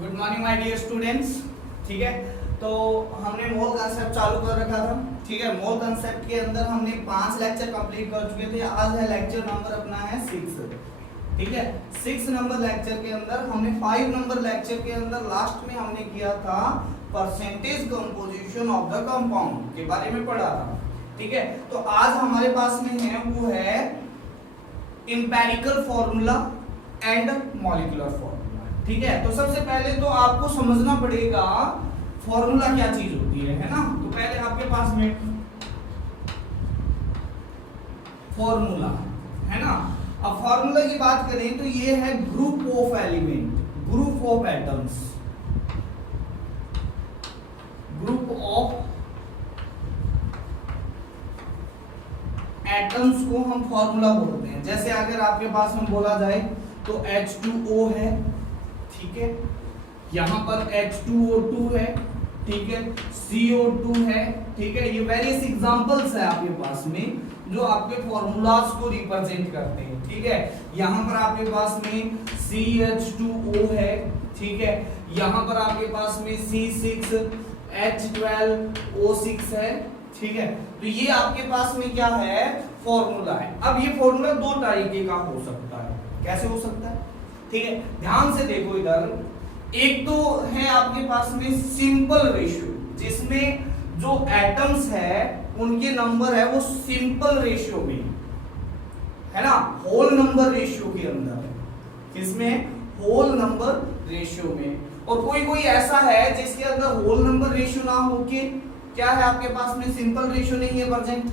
Good morning my dear students. ठीक है, तो हमने मोल कंसेप्ट चालू कर रखा था। ठीक है, मोल कंसेप्ट के अंदर हमने 5 लेक्चर कंप्लीट कर चुके थे। आज है लेक्चर नंबर अपना है 6। ठीक है, 6 नंबर लेक्चर के अंदर हमने 5 नंबर लेक्चर के अंदर लास्ट में हमने किया था percentage composition of the compound के बारे में पढ़ा था। ठीक है, तो आज हमारे पास में है वो है empirical formula and molecular formula. ठीक है, तो सबसे पहले तो आपको समझना पड़ेगा फॉर्मूला क्या चीज होती है ना। तो पहले आपके पास में फॉर्मूला है ना। अब फॉर्मूला की बात करें तो ये है group of element, group of atoms, group of atoms को हम फॉर्मूला बोलते हैं। जैसे अगर आपके पास में बोला जाए तो H2O है, ठीक है, यहां पर H2O2 है, ठीक है, CO2 है, ठीक है। ये वेरियस एग्जांपल्स है आपके पास में जो आपके फॉर्मूलाज को रिप्रेजेंट करते हैं। ठीक है, यहां पर आपके पास में CH2O है, ठीक है, यहां पर आपके पास में C6H12O6 है, ठीक है। तो ये आपके पास में क्या है, फॉर्मूला है। अब ये फॉर्मूला दो तरीके का हो सकता है। कैसे हो सकता है, ठीक है, ध्यान से देखो इधर। एक तो है आपके पास में सिंपल रेशियो, जिसमें जो एटम्स है उनके नंबर है वो सिंपल रेशियो में है ना, होल नंबर रेशियो के अंदर है, किसमें, होल नंबर रेशियो में। और कोई कोई ऐसा है जिसके अंदर होल नंबर रेशियो ना होके क्या है आपके पास में सिंपल रेशियो नहीं है प्रेजेंट।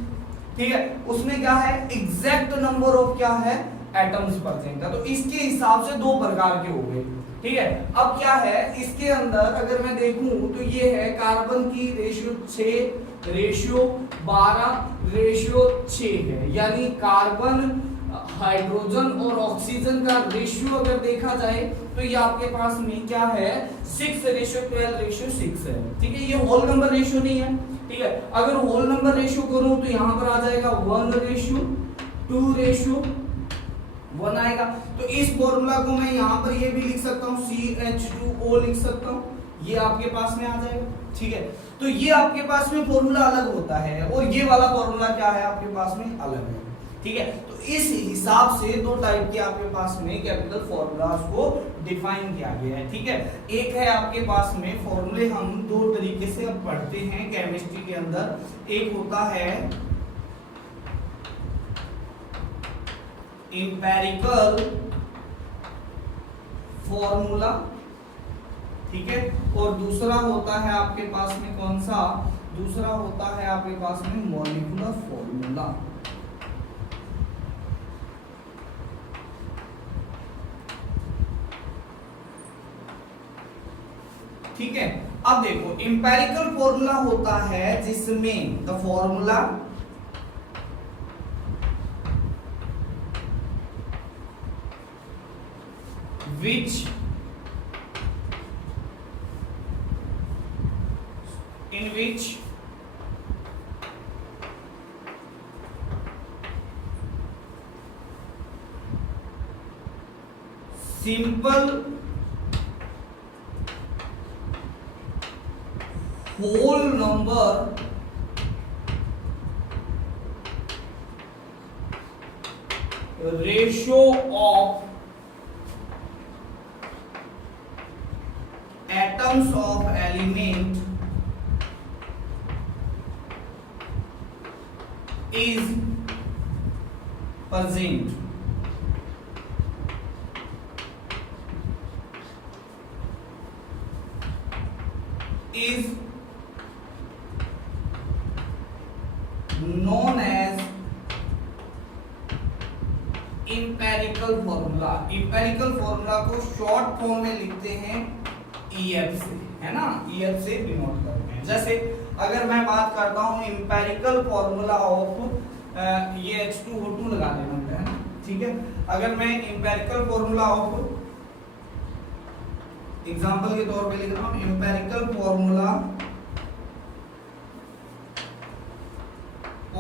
ठीक है, उसमें क्या है, एग्जैक्ट नंबर ऑफ क्या है, एटम्स प्रेजेंट है। तो इसके हिसाब से दो प्रकार के हो गए। ठीक है, अब क्या है इसके अंदर अगर मैं देखूं तो ये है कार्बन की रेशियो 6 रेशियो 12 रेशियो 6 है, यानी कार्बन हाइड्रोजन और ऑक्सीजन का रेशियो अगर देखा जाए तो ये आपके पास में क्या है 6:12:6 है। ठीक है, ये होल नंबर रेशियो नहीं है। ठीक है, अगर होल नंबर रेशियो करूं तो यहां पर आ जाएगा 1:2:1 आएगा। तो इस फॉर्मूला को मैं यहां पर ये भी लिख सकता हूं, CH2O लिख सकता हूं, ये आपके पास में आ जाएगा। ठीक है, तो ये आपके पास में फॉर्मूला अलग होता है और ये वाला फॉर्मूला क्या है आपके पास में अलग है। ठीक है, तो इस हिसाब से दो टाइप के आपके पास में केमिकल फॉर्मूलाज को डिफाइन किया गया है। ठीक है, एक है आपके पास में फॉर्मूले हम दो तरीके से अब पढ़ते हैं केमिस्ट्री के अंदर। एक होता है इंपेरिकल फॉर्मूला, ठीक है, और दूसरा होता है आपके पास में कौन सा, दूसरा होता है आपके पास में मॉलिक्यूलर फॉर्मूला। ठीक है, अब देखो इंपेरिकल फॉर्मूला होता है जिसमें the formula which in which simple whole number ratio of atoms of element is present, is known as empirical formula. Empirical formula को शॉर्ट फॉर्म में लिखते हैं EF से, है ना, EF से डिनोट करते हैं। जैसे अगर मैं बात करता हूं इंपेरिकल फॉर्मूला ऑफ ये H2O2 लगा देना है ना। ठीक है, अगर मैं इंपेरिकल फॉर्मूला ऑफ एग्जांपल के तौर पे लिख रहा हूं, इंपेरिकल फॉर्मूला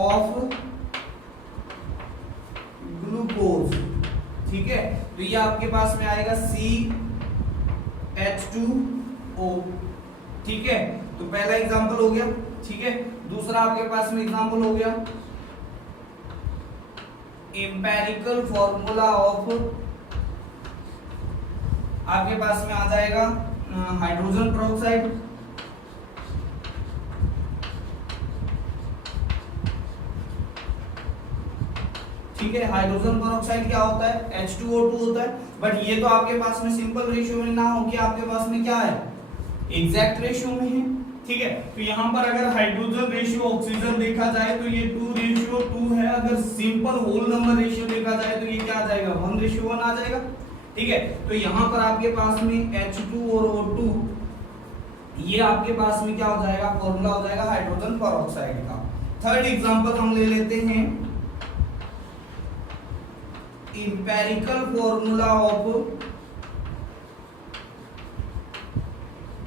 ऑफ ग्लूकोज, ठीक है, तो ये आपके पास में आएगा H2O। ठीक है, तो पहला एग्जांपल हो गया। ठीक है, दूसरा आपके पास में एग्जांपल हो गया एम्पेरिकल फॉर्मूला ऑफ, आपके पास में आ जाएगा हाइड्रोजन पेरोक्साइड। ठीक है, हाइड्रोजन पेरोक्साइड क्या होता है, H2O2 होता है। बट ये तो आपके पास में सिंपल रेशियो में ना हो कि आपके पास में क्या है, एग्जैक्ट रेशियो में है। ठीक है, तो यहाँ पर अगर हाइड्रोजन रेशियो ऑक्सीजन देखा जाए तो ये 2:2 है। अगर सिंपल होल नंबर रेशियो देखा जाए तो ये क्या आ जाएगा, 1:1 आ जाएगा। ठीक है, तो यहाँ पर आपके पास में H2 और O2, ये आपके पास में क्या हो जाएगा, फॉर्मूला हो जाएगा हाइड्रोजन पेरोक्साइड का। थर्ड एग्जांपल हम ले लेते हैं इंपेरिकल फॉर्मूला ऑफ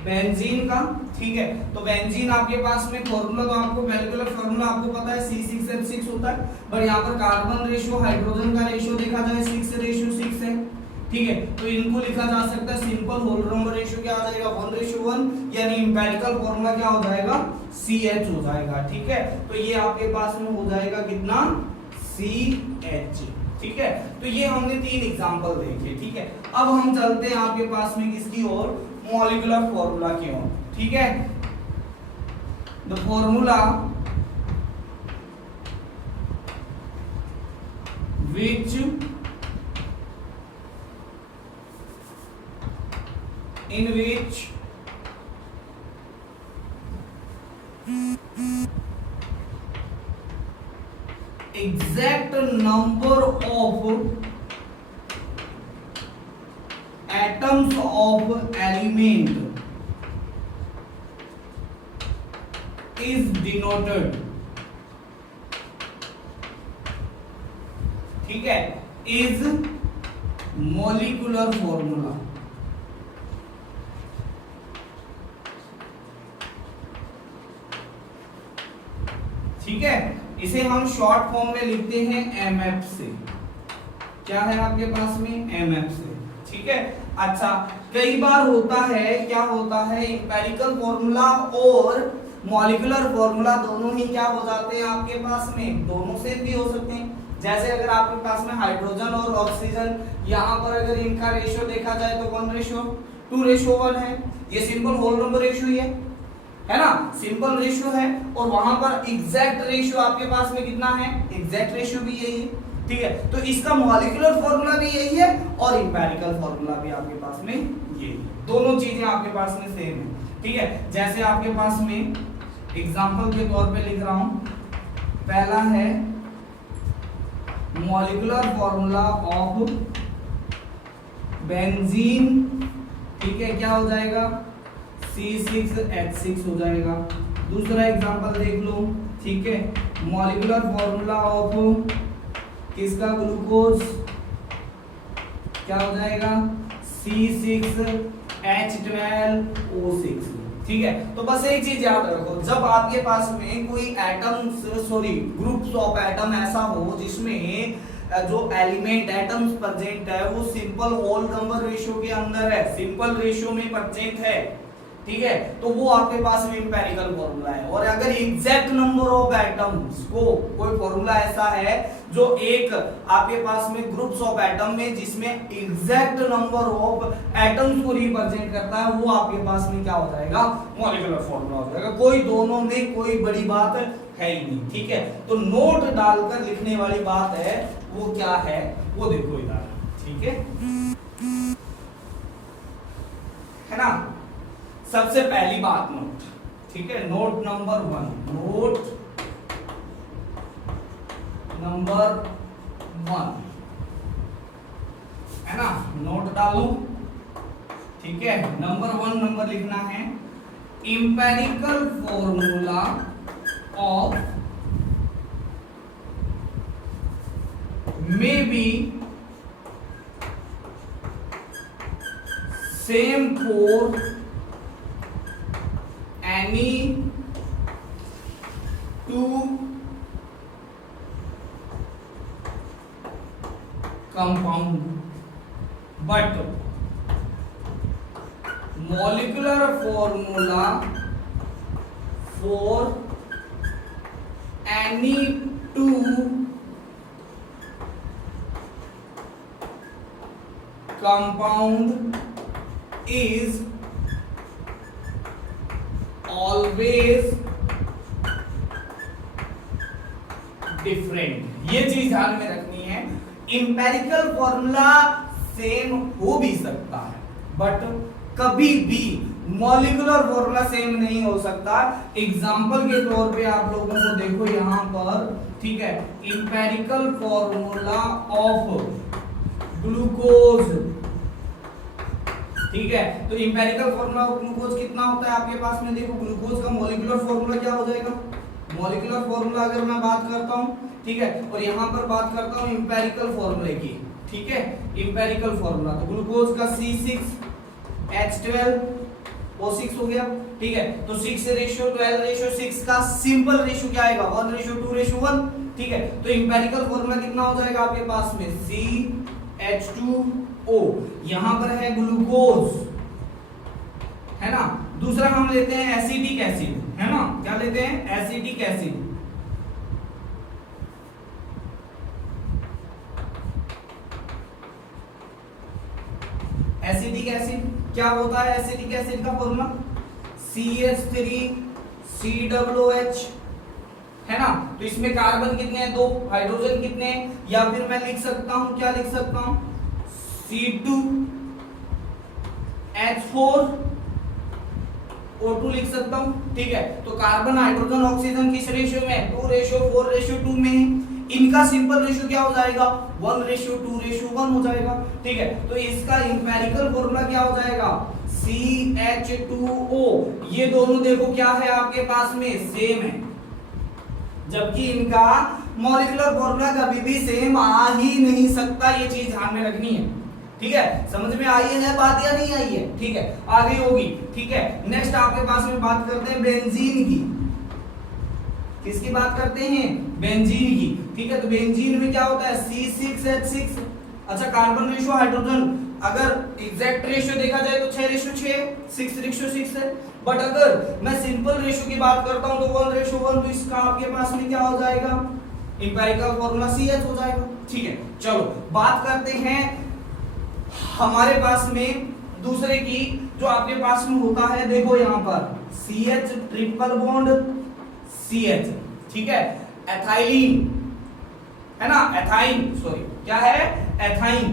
बेंजीन का। ठीक है, तो बेंजीन आपके पास में फॉर्मूला, तो आपको मॉलिक्यूलर फॉर्मूला आपको पता है C6H6 होता है। पर यहाँ पर कार्बन रेशियो, हाइड्रोजन का रेशियो देखा जाए 6:6 है। ठीक है, तो इनको लिखा जा सकता है सिंपल होल नंबर रेशियो क्या आ जाएगा, 1:1, यानी इंपेरिकल फॉर्मूला क्या हो जाएगा, CH हो जाएगा। ठीक है, तो ये आपके पास में हो जाएगा कितना, CH। ठीक है, तो ये हमने 3 एग्जांपल देखे। ठीक है, अब हम चलते हैं आपके पास में किसकी ओर, मॉलिक्यूलर फॉर्मूला की ओर। ठीक है, the formula which in which exact number of atoms of element is denoted, ठीक है, is molecular formula। ठीक है, इसे हम शॉर्ट फॉर्म में लिखते हैं MF से। क्या है आपके पास में, MF से। ठीक है, अच्छा, कई बार होता है, क्या होता है, इंपेरिकल फॉर्मूला और मॉलिक्यूलर फॉर्मूला दोनों ही क्या हो जाते हैं आपके पास में, दोनों से भी हो सकते हैं। जैसे अगर आपके पास में हाइड्रोजन और ऑक्सीजन, यहाँ पर अगर इनका रेशियो देखा जाए तो 1:2:1 है। ये सिंपल होल नंबर रेशियो ही है ना, सिंपल रेशियो है। और वहां पर एग्जैक्ट रेशियो आपके पास में कितना है, एग्जैक्ट रेशियो भी यही है। ठीक है, तो इसका मॉलिक्यूलर फॉर्मूला भी यही है और इंपेरिकल फॉर्मूला भी आपके पास में यही, दोनों चीजें आपके पास में सेम है। ठीक है, जैसे आपके पास में एग्जांपल के तौर पे लिख रहा हूं, पहला है मॉलिक्यूलर फॉर्मूला ऑफ बेंजीन। ठीक है, क्या हो जाएगा, C6H6 हो जाएगा। दूसरा एग्जांपल देख लो। ठीक है, मॉलिक्यूलर फॉर्मूला ऑफ किसका, ग्लूकोज, क्या हो जाएगा, C6H12O6। ठीक है, तो बस एक चीज याद रखो, जब आपके पास में कोई ग्रुप्स ऑफ एटम ऐसा हो जिसमें जो एलिमेंट एटम्स प्रेजेंट है वो सिंपल होल नंबर रेशियो के अंदर है, सिंपल रेशियो में प्रेजेंट है। ठीक है, तो वो आपके पास में इंपेरिकल फॉर्मूला है। और अगर एग्जैक्ट नंबर ऑफ एटम्स को कोई फॉर्मूला ऐसा है जो एक आपके पास में ग्रुप्स ऑफ एटम में जिसमें एग्जैक्ट नंबर ऑफ एटम्स को रिप्रेजेंट करता है, वो आपके पास में क्या हो जाएगा, मॉलिक्यूलर फॉर्मूला हो जाएगा। कोई दोनों में कोई बड़ी बात है ही नहीं। ठीक है, तो नोट डालकर लिखने वाली बात है वो क्या है, वो देखो इधर। ठीक है ना, सबसे पहली बात नोट। ठीक है, नोट नंबर 1 है ना, नोट डालो। ठीक है, नंबर 1 नंबर लिखना है, empirical formula of may be same for any two compound but molecular formula for any two compound is always different। ये चीज ध्यान में रखनी है। इंपेरिकल फॉर्मूला सेम हो भी सकता है बट कभी भी मॉलिक्यूलर फॉर्मूला सेम नहीं हो सकता। एग्जांपल के तौर पे आप लोगों को देखो यहां पर, ठीक है, इंपेरिकल फॉर्मूला ऑफ ग्लूकोज, ठीक है, तो इंपेरिकल फॉर्मूला ऑफ ग्लूकोज कितना होता है आपके पास में, देखो ग्लूकोज का मॉलिक्यूलर फॉर्मूला क्या हो जाएगा, मॉलिक्यूलर फॉर्मूला अगर मैं बात करता हूं, ठीक है, और यहां पर बात करता हूं इंपेरिकल फॉर्मूले की, ठीक है, इंपेरिकल फॉर्मूला तो ग्लूकोज का C6H12O6 हो गया, ठीक है, तो 6:12:6 का सिंपल रेशियो क्या आएगा 1:2:1, ठीक है, तो इंपेरिकल फॉर्मूला कितना हो जाएगा आपके पास में CH2O, यहां पर है ग्लूकोज, है ना। दूसरा हम लेते हैं एसिटिक एसिड, है ना, क्या लेते हैं एसिटिक एसिड, एसिटिक एसिड क्या होता है, एसिटिक एसिड का फॉर्मूला CH3COOH, है ना, तो इसमें कार्बन कितने हैं 2, हाइड्रोजन कितने हैं, या फिर मैं लिख सकता हूं, क्या लिख सकता हूं C2H4O2 लिख सकता हूं, ठीक है, तो कार्बन हाइड्रोजन ऑक्सीजन किस रेशियो में 2:4:2 में है, इनका सिंपल रेशियो क्या हो जाएगा 1:2:1 हो जाएगा, ठीक है, तो इसका इंपेरिकल फॉर्मूला क्या हो जाएगा CH2O, ये दोनों देखो क्या है आपके पास में सेम है, जबकि इनका मॉलिक्यूलर फॉर्मूला कभी भी सेम आ ही नहीं सकता, ये चीज ध्यान में रखनी है, ठीक है, समझ में आई है बात या नहीं आई है, ठीक है, आगे होगी, ठीक है। नेक्स्ट आपके पास में बात करते हैं बेंजीन की, किसकी बात करते हैं बेंजीन की, ठीक है, तो बेंजीन में क्या होता है C6H6, अच्छा कार्बन रेशियो हाइड्रोजन अगर एग्जैक्ट रेशियो देखा जाए तो 6:6 6:6 है, बट अगर मैं सिंपल रेशियो की बात करता हूं तो 1:1, तो इसका आपके पास में क्या हो जाएगा इंपेरिकल फॉर्मूला CH हो जाएगा, ठीक है। चलो बात करते हैं हमारे पास में दूसरे की, जो आपके पास में होता है, देखो यहां पर CH ट्रिपल बॉन्ड CH, ठीक है, एथाइलिन, है ना, एथाइन, सॉरी क्या है एथाइन,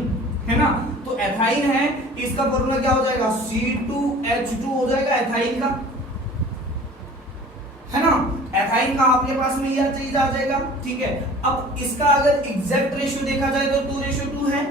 है ना, तो एथाइन है, इसका फॉर्मूला क्या हो जाएगा C2H2 हो जाएगा एथाइन का, है ना, एथाइन का आपके पास में यह चीज आ जाएगा, ठीक है। अब इसका अगर एग्जैक्ट रेशियो देखा जाए तो 2:2 है,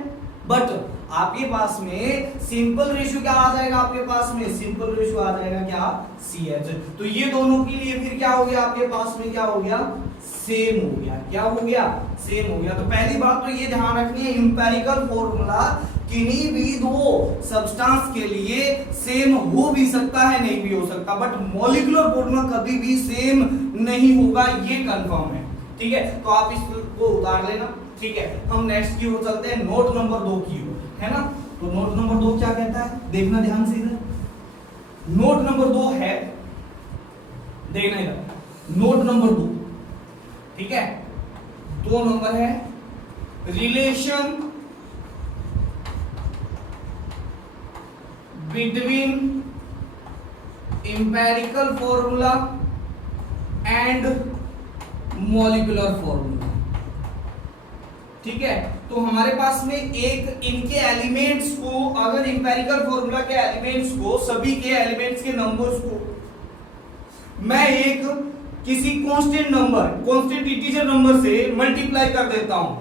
बट आपके पास में सिंपल रेशियो क्या आ जाएगा, आपके पास में सिंपल रेशियो आ जाएगा क्या CH, तो ये दोनों के लिए फिर क्या हो गया आपके पास में क्या हो गया सेम हो गया, क्या हो गया सेम हो गया। तो पहली बात तो ये ध्यान रखनी है इंपेरिकल फॉर्मूला किन्हीं भी दो सब्सटेंस के लिए सेम हो भी सकता है नहीं भी हो सकता, बट मॉलिक्यूलर फॉर्मूला कभी भी सेम नहीं होगा, ये कंफर्म है, ठीक है, तो आप इसको उतार लेना, ठीक है। हम नेक्स्ट की ओर चलते हैं, नोट नंबर 2 की ओर, है ना, तो नोट नंबर 2 क्या कहता है, देखना ध्यान से इधर, नोट नंबर 2 है, देखना इधर, नोट नंबर 2, ठीक है, 2 नंबर है relation between empirical formula and molecular formula, ठीक है, तो हमारे पास में एक इनके एलिमेंट्स को, अगर इंपेरिकल फॉर्मूला के एलिमेंट्स को, सभी के एलिमेंट्स के नंबर्स को मैं एक किसी constant number, constant integer number से मल्टीप्लाई कर देता हूं,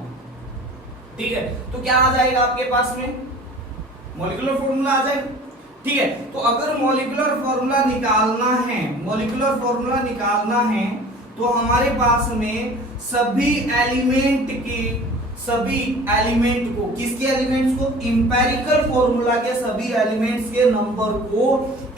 ठीक है, तो क्या आ जाएगा आपके पास में मॉलिक्यूलर फॉर्मूला आ जाएगा, ठीक है। तो अगर मॉलिक्यूलर फॉर्मूला निकालना है, मॉलिक्यूलर फॉर्मूला निकालना है तो हमारे पास में सभी एलिमेंट को, किसके एलिमेंट्स को, इंपेरिकल फॉर्मूला के सभी एलिमेंट्स के नंबर को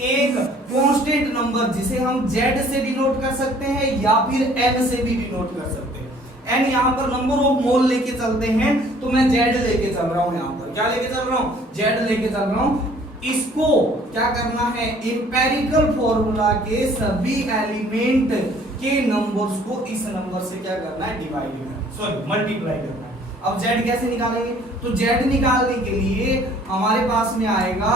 एक कांस्टेंट नंबर जिसे हम Z से डिनोट कर सकते हैं या फिर N से भी डिनोट कर सकते हैं। N यहां पर नंबर ऑफ मोल लेके चलते हैं, तो मैं Z लेके चल रहा हूं, यहां पर क्या लेके चल रहा हूं Z लेके चल रहा हूं, इसको क्या करना है, इंपेरिकल फॉर्मूला के सभी एलिमेंट के नंबर्स को इस नंबर से क्या करना है, डिवाइड करना, सॉरी मल्टीप्लाई करना है। अब z कैसे निकालेंगे, तो z निकालने के लिए हमारे पास में आएगा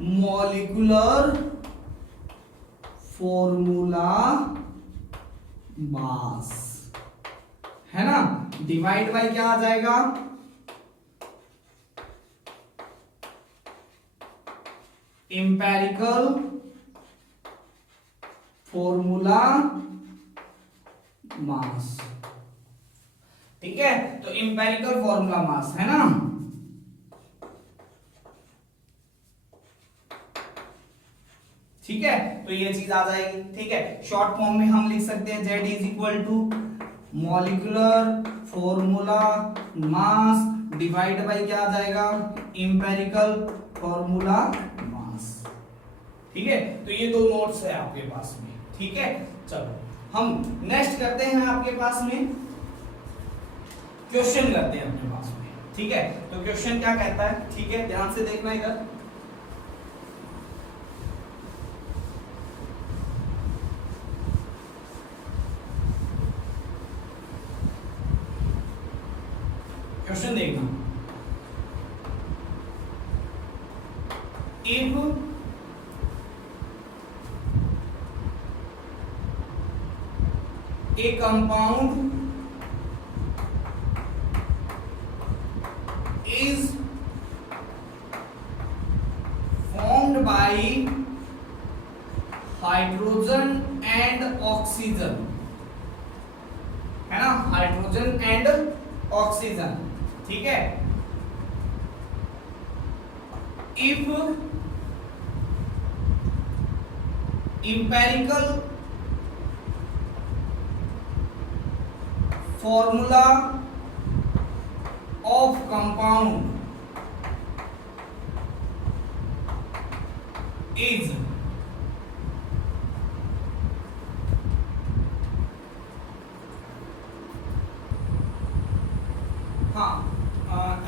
मॉलिक्यूलर फॉर्मूला मास, है ना, डिवाइड बाय क्या आ जाएगा, इंपेरिकल फॉर्मूला मास। ठीक है, तो इंपेरिकल फॉर्मूला मास है ना, ठीक है, तो ये चीज आ जाएगी। ठीक है, शॉर्ट फॉर्म में हम लिख सकते हैं z is equal to molecular formula mass divide by क्या आ जाएगा, इंपेरिकल फॉर्मूला मास। ठीक है, तो ये दो नोट्स है आपके पास में। ठीक है, चलो हम नेक्स्ट करते हैं, आपके पास में क्वेश्चन करते हैं अपने पास में। ठीक है, तो क्वेश्चन क्या कहता है, ठीक है, ध्यान से देखना इधर। क्वेश्चन देखना, if a compound is formed by hydrogen and oxygen, है ना, हाइड्रोजन एंड ऑक्सीजन। ठीक है, if empirical formula of compound is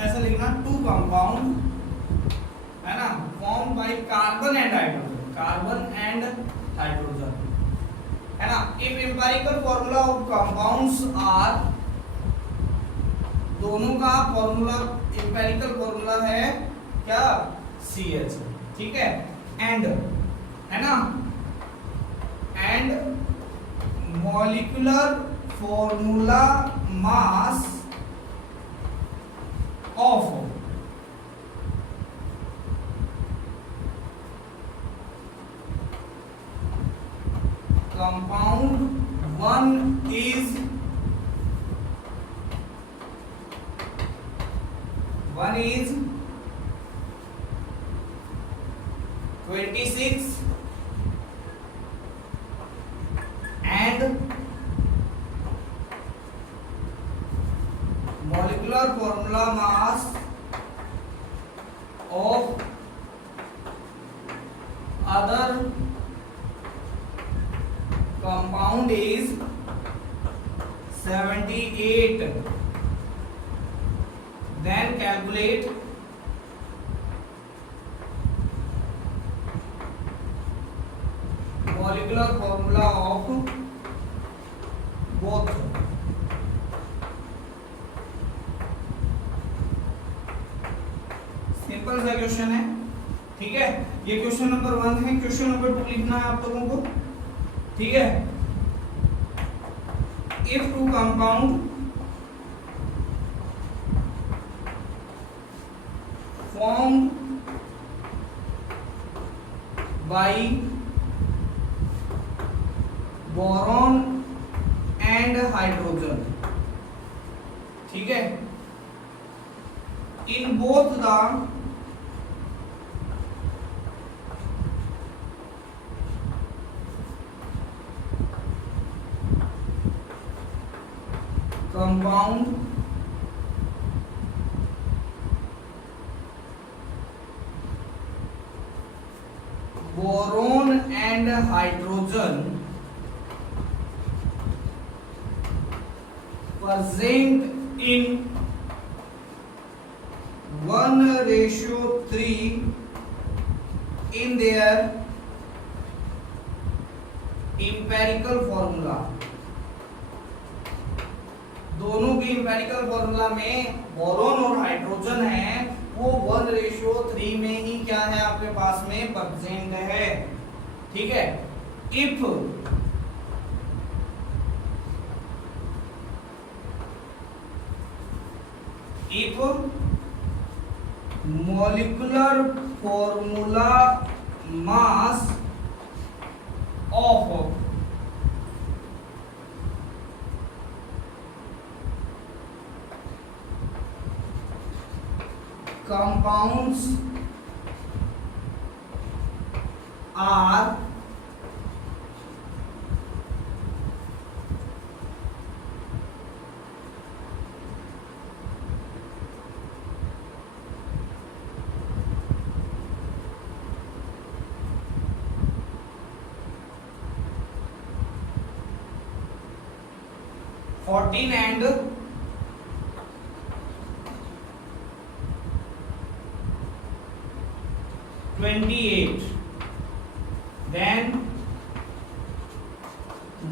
ऐसा लिखना, टू कंपाउंड, है ना, form by carbon and hydrogen, carbon and hydrogen, है ना। If empirical formula of compounds are, दोनों का फॉर्मूला एम्पिरिकल फॉर्मूला है क्या, CH। ठीक है, एंड, है ना, and molecular formula mass of compound 1 is 26 and molecular formula mass of other compound is 78, then calculate molecular formula of both। Simple सा question है। ठीक है, ये क्वेश्चन नंबर 1 है। क्वेश्चन नंबर 2 लिखना है आप लोगों को। ठीक है, if two compound formed by boron and hydrogen, ठीक है, in both the compound boron and hydrogen present in 1:3 in their empirical formula। दोनों के empirical formula में बोरोन और हाइड्रोजन है वो 1:3 में ही क्या है आपके पास में प्रेजेंट है। ठीक है, if molecular formula mass of compounds are (14 and 28) then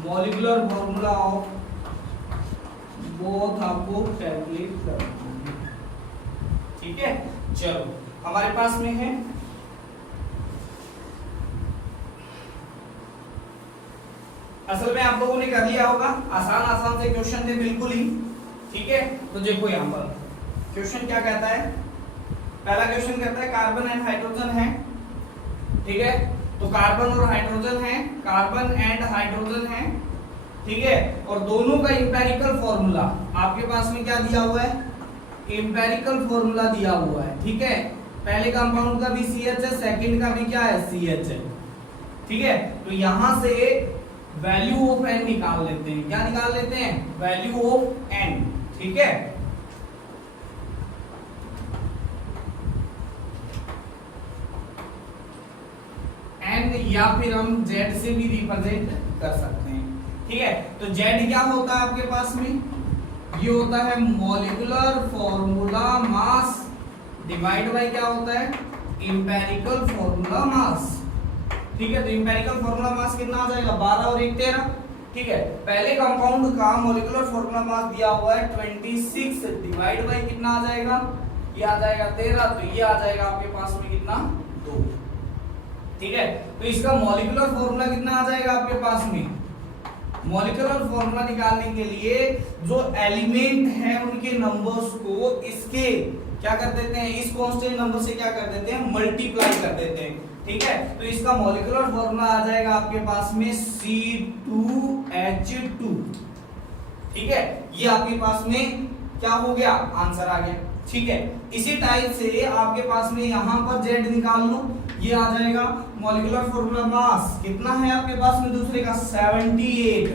molecular formula of both आपको कैलकुलेट करना है। ठीक है, चलो हमारे पास में है असल में आप लोगों ने कर लिया होगा, आसान आसान से क्वेश्चन थे बिल्कुल ही। ठीक है, तो देखो यहाँ पर क्वेश्चन क्या कहता है। पहला क्वेश्चन कहता है कार्बन एंड हाइड्रोजन है। ठीक है, तो कार्बन और हाइड्रोजन है, कार्बन एंड हाइड्रोजन है। ठीक है, और दोनों का एम्पिरिकल फॉर्मूला आपके पास में क्या दिया हुआ है, एम्पिरिकल फॉर्मूला दिया हुआ है। ठीक है, पहले कंपाउंड का भी CH है, सेकंड का भी क्या है CH है। ठीक है, तो यहां से वैल्यू ऑफ n निकाल लेते हैं। क्या निकाल लेते हैं, वैल्यू ऑफ n। ठीक है, n या फिर हम z से भी रिप्रेजेंट कर सकते हैं। ठीक है, तो z क्या होता है आपके पास में, ये होता है molecular formula mass divide by क्या होता है, एम्पिरिकल फॉर्मूला मास। ठीक है, तो एम्पिरिकल फॉर्मूला मास कितना आ जाएगा, 12 और 1 13। ठीक है, पहले कंपाउंड का मॉलिक्यूलर फॉर्मूला मास दिया हुआ है 26 डिवाइड बाय कितना आ जाएगा, ये आ जाएगा 13, तो ये आ जाएगा आपके पास में कितना 2। ठीक है, तो इसका मॉलिक्यूलर फॉर्मूला कितना आ जाएगा आपके पास में, मॉलिक्यूलर फॉर्मूला निकालने के लिए जो एलिमेंट है उनके नंबर्स को इसके क्या कर देते हैं, इस कांस्टेंट नंबर से क्या कर देते हैं, मल्टीप्लाई कर देते हैं। ठीक है, तो इसका मॉलिक्यूलर फॉर्मूला आ जाएगा आपके पास में C2H2। ठीक है, ये आपके पास में क्या हो गया, आंसर आ गया। ठीक है, इसी टाइप से आपके पास में यहां पर Z निकाल लो, ये आ जाएगा मॉलिक्यूलर फॉर्मूला मास कितना है आपके पास में, दूसरे का 78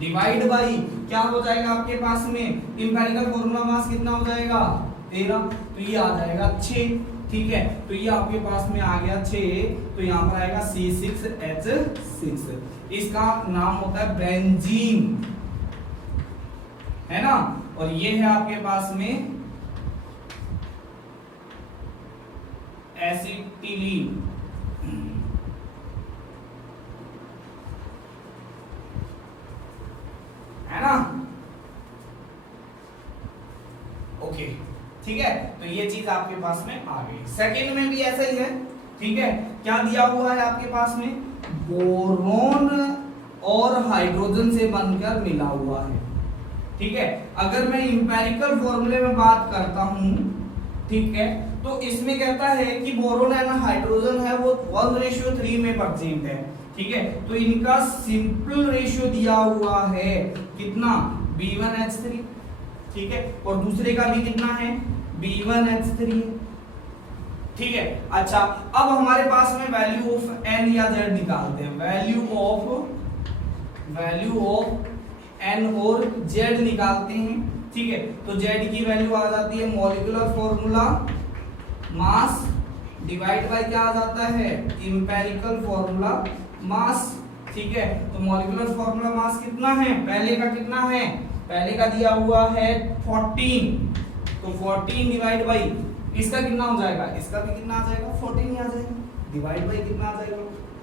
डिवाइड बाई क्या हो जाएगा आपके पास में, एम्पिरिकल फॉर्मूला मास कितना हो जाएगा 13, तो ये आ जाएगा 6। ठीक है, तो ये आपके पास में आ गया 6, तो यहाँ पर आएगा C6H6। इसका नाम होता है बेंजीन, है ना, और ये है आपके पास में एसिटिलीन। है ना, ओके। ठीक है, तो ये चीज आपके पास में आ गई। सेकंड में भी ऐसा ही है। ठीक है, क्या दिया हुआ है आपके पास में, बोरोन और हाइड्रोजन से बनकर मिला हुआ है। ठीक है, अगर मैं एम्पिरिकल फॉर्मूले में बात करता हूं, ठीक है, तो इसमें कहता है कि बोरोन एंड हाइड्रोजन है वो 1:3 में प्रेजेंट है। ठीक है, तो इनका सिंपल रेशियो दिया हुआ है कितना, B1H3। ठीक है, और दूसरे का भी कितना है, B1H3। ठीक है, अच्छा, अब हमारे पास में वैल्यू ऑफ n या z निकालते हैं। वैल्यू ऑफ n और z निकालते हैं। ठीक है, तो z की वैल्यू आ जाती है molecular formula mass divide by क्या आ जाता है, एम्पिरिकल फॉर्मूला मास। ठीक है, तो मॉलिक्यूलर फॉर्मूला मास कितना है, पहले का कितना है, पहले का दिया हुआ है 14, तो 14 डिवाइड बाई इसका कितना हो जाएगा, इसका भी कितना आ जाएगा 14 ही आ जाएगा, डिवाइड बाई कितना आ जाएगा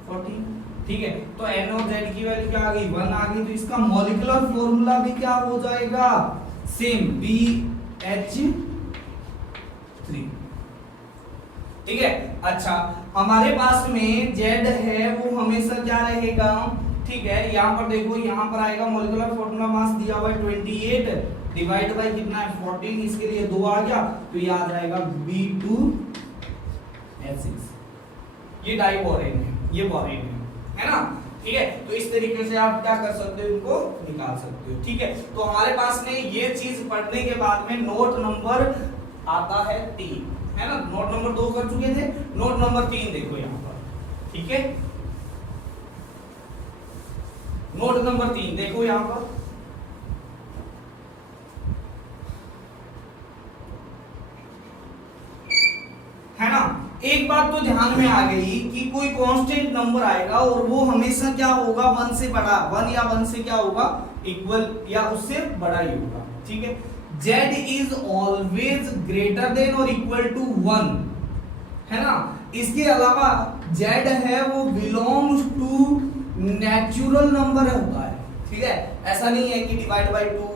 14। ठीक है, तो n और z की वैल्यू क्या आ गई 1 आ गई, तो इसका मॉलिक्यूलर फॉर्मूला भी क्या हो जाएगा सेम BH3। ठीक है, अच्छा हमारे पास में z है वो हमेशा क्या रहेगा, ठीक है यहाँ पर देखो, यहाँ पर आएगा मॉलिक्यूलर फॉर्मूला मास दिया हुआ है 28 डिवाइड बाई कितना है 14, इसके लिए 2 आ गया तो ये आ जाएगा B2H6। ये डाई बोरेन है, ये बोरेन है ना। ठीक है, तो इस तरीके से आप क्या कर सकते हो, इनको निकाल सकते हो। ठीक है, तो हमारे पास में ये चीज पढ़ने के बाद में नोट नंबर आता है 3, है ना। नोट नंबर 2 कर चुके थे, नोट नंबर 3 देखो यहाँ पर। ठीक है, नोट नंबर 3 देखो यहाँ पर, है ना। एक बात तो ध्यान में आ गई कि कोई कांस्टेंट नंबर आएगा और वो हमेशा क्या होगा 1 से बड़ा, 1 या 1 से क्या होगा इक्वल या उससे बड़ा ही होगा। ठीक है, z is always greater than और इक्वल टू 1, है ना। इसके अलावा z है वो बिलोंग्स टू नेचुरल नंबर होता है। ठीक है, ऐसा नहीं है कि डिवाइड बाई 2,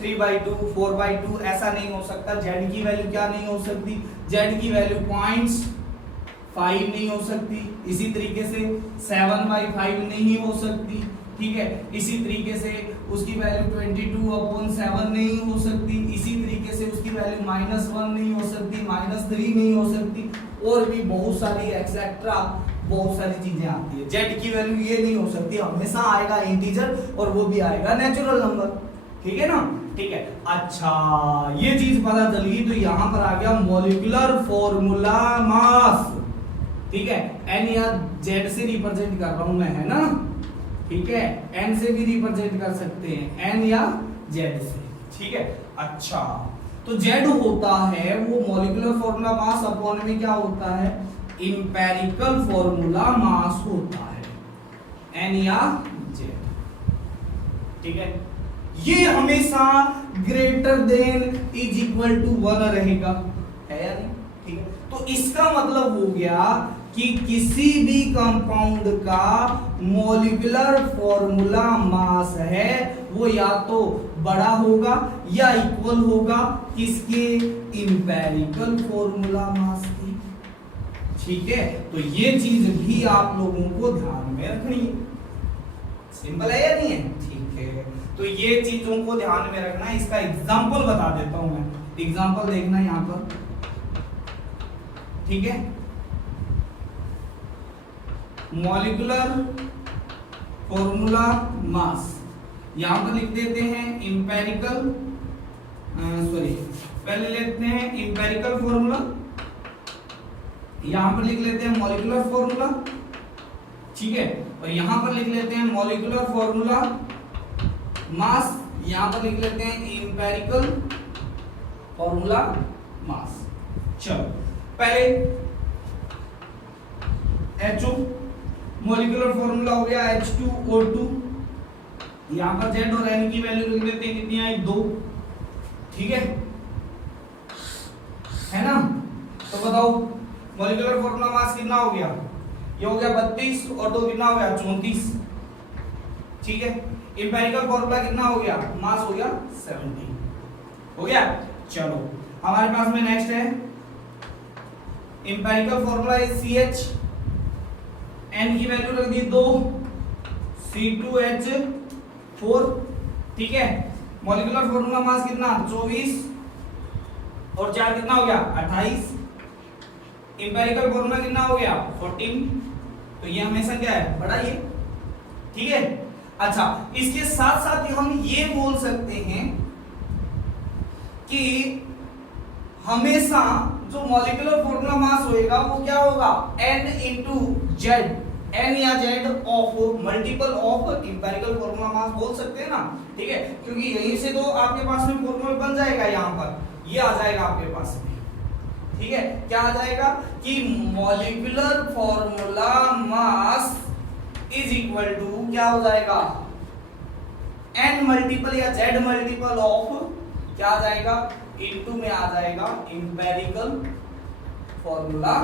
3/2, 4/2 ऐसा नहीं हो सकता। z की वैल्यू क्या नहीं हो सकती, z की वैल्यू 0.5 नहीं हो सकती, इसी तरीके से 7/5 नहीं हो सकती। ठीक है, इसी तरीके से उसकी वैल्यू 22/7 नहीं हो सकती, इसी तरीके से उसकी वैल्यू -1 नहीं हो सकती, -3 नहीं हो सकती, और भी बहुत सारी एक्सेट्रा बहुत सारी चीजें आती है। z की वैल्यू ये नहीं हो सकती, हमेशा आएगा इंटीजर और वो भी आएगा नेचुरल नंबर। ठीक है ना। ठीक है, अच्छा ये चीज पता चली, तो यहां पर आ गया मॉलिक्यूलर फॉर्मूला मास। ठीक है, n या z से रिप्रेजेंट कर रहा हूं मैं, है ना। ठीक है, n से भी रिप्रेजेंट कर सकते हैं, n या z से। ठीक है, अच्छा तो z होता है वो मॉलिक्यूलर फॉर्मूला मास अपॉन में क्या होता है इंपेरिकल फॉर्मूला मास होता है, n या z। ठीक है, ये हमेशा greater than is equal to 1 रहेगा, है या नहीं। ठीक है, तो इसका मतलब हो गया कि किसी भी कंपाउंड का मॉलिक्यूलर फॉर्मूला मास है वो या तो बड़ा होगा या इक्वल होगा किसके, इंपेरिकल फॉर्मूला मास की। ठीक है, तो ये चीज भी आप लोगों को ध्यान में रखनी है। सिंपल है या नहीं है। ठीक है, तो ये चीजों को ध्यान में रखना है। इसका एग्जांपल बता देता हूं मैं, एग्जांपल देखना यहां पर। ठीक है, मॉलिक्यूलर फॉर्मूला मास यहां पर लिख देते हैं इंपेरिकल, सॉरी पहले लेते हैं इंपेरिकल फॉर्मूला, यहां पर लिख लेते हैं मॉलिक्यूलर फॉर्मूला। ठीक है, और यहां पर लिख लेते हैं मॉलिक्यूलर फॉर्मूला मास, यहां पर लिख लेते हैं इंपेरिकल फॉर्मूला मास। चलो पहले HO मॉलिक्यूलर फॉर्मूला हो गया H2O2, यहां पर Z और N की वैल्यू लिख देते हैं, कितनी आई 2। ठीक है ना। तो बताओ मॉलिक्यूलर फॉर्मूला मास कितना हो गया, ये हो गया 32 और 2 कितना हो गया 34। ठीक है, इंपेरिकल फॉर्मूला कितना हो गया, मास हो गया 70 हो गया। चलो हमारे पास में नेक्स्ट है empirical formula is CH, N की वैल्यू रख दी 2, C2H4। ठीक है, मॉलिक्यूलर फॉर्मूला मास कितना 24 और 4 कितना हो गया 28, इंपेरिकल फॉर्मूला कितना हो गया 14, तो ये हमेशा क्या है बड़ा ही है। ठीक है, अच्छा इसके साथ साथ हम ये बोल सकते हैं कि हमेशा जो मॉलिक्यूलर फॉर्मूला मास होएगा वो क्या होगा n इंटू जेड, n या z of multiple of empirical formula mass बोल सकते हैं ना। ठीक है, क्योंकि यहीं से तो आपके पास में फॉर्मूला बन जाएगा, यहाँ पर ये आ जाएगा आपके पास में। ठीक है, क्या आ जाएगा कि molecular formula mass is equal to क्या हो जाएगा n मल्टीपल या z मल्टीपल ऑफ क्या आ जाएगा इनटू में आ जाएगा इंपेरिकल फॉर्मूला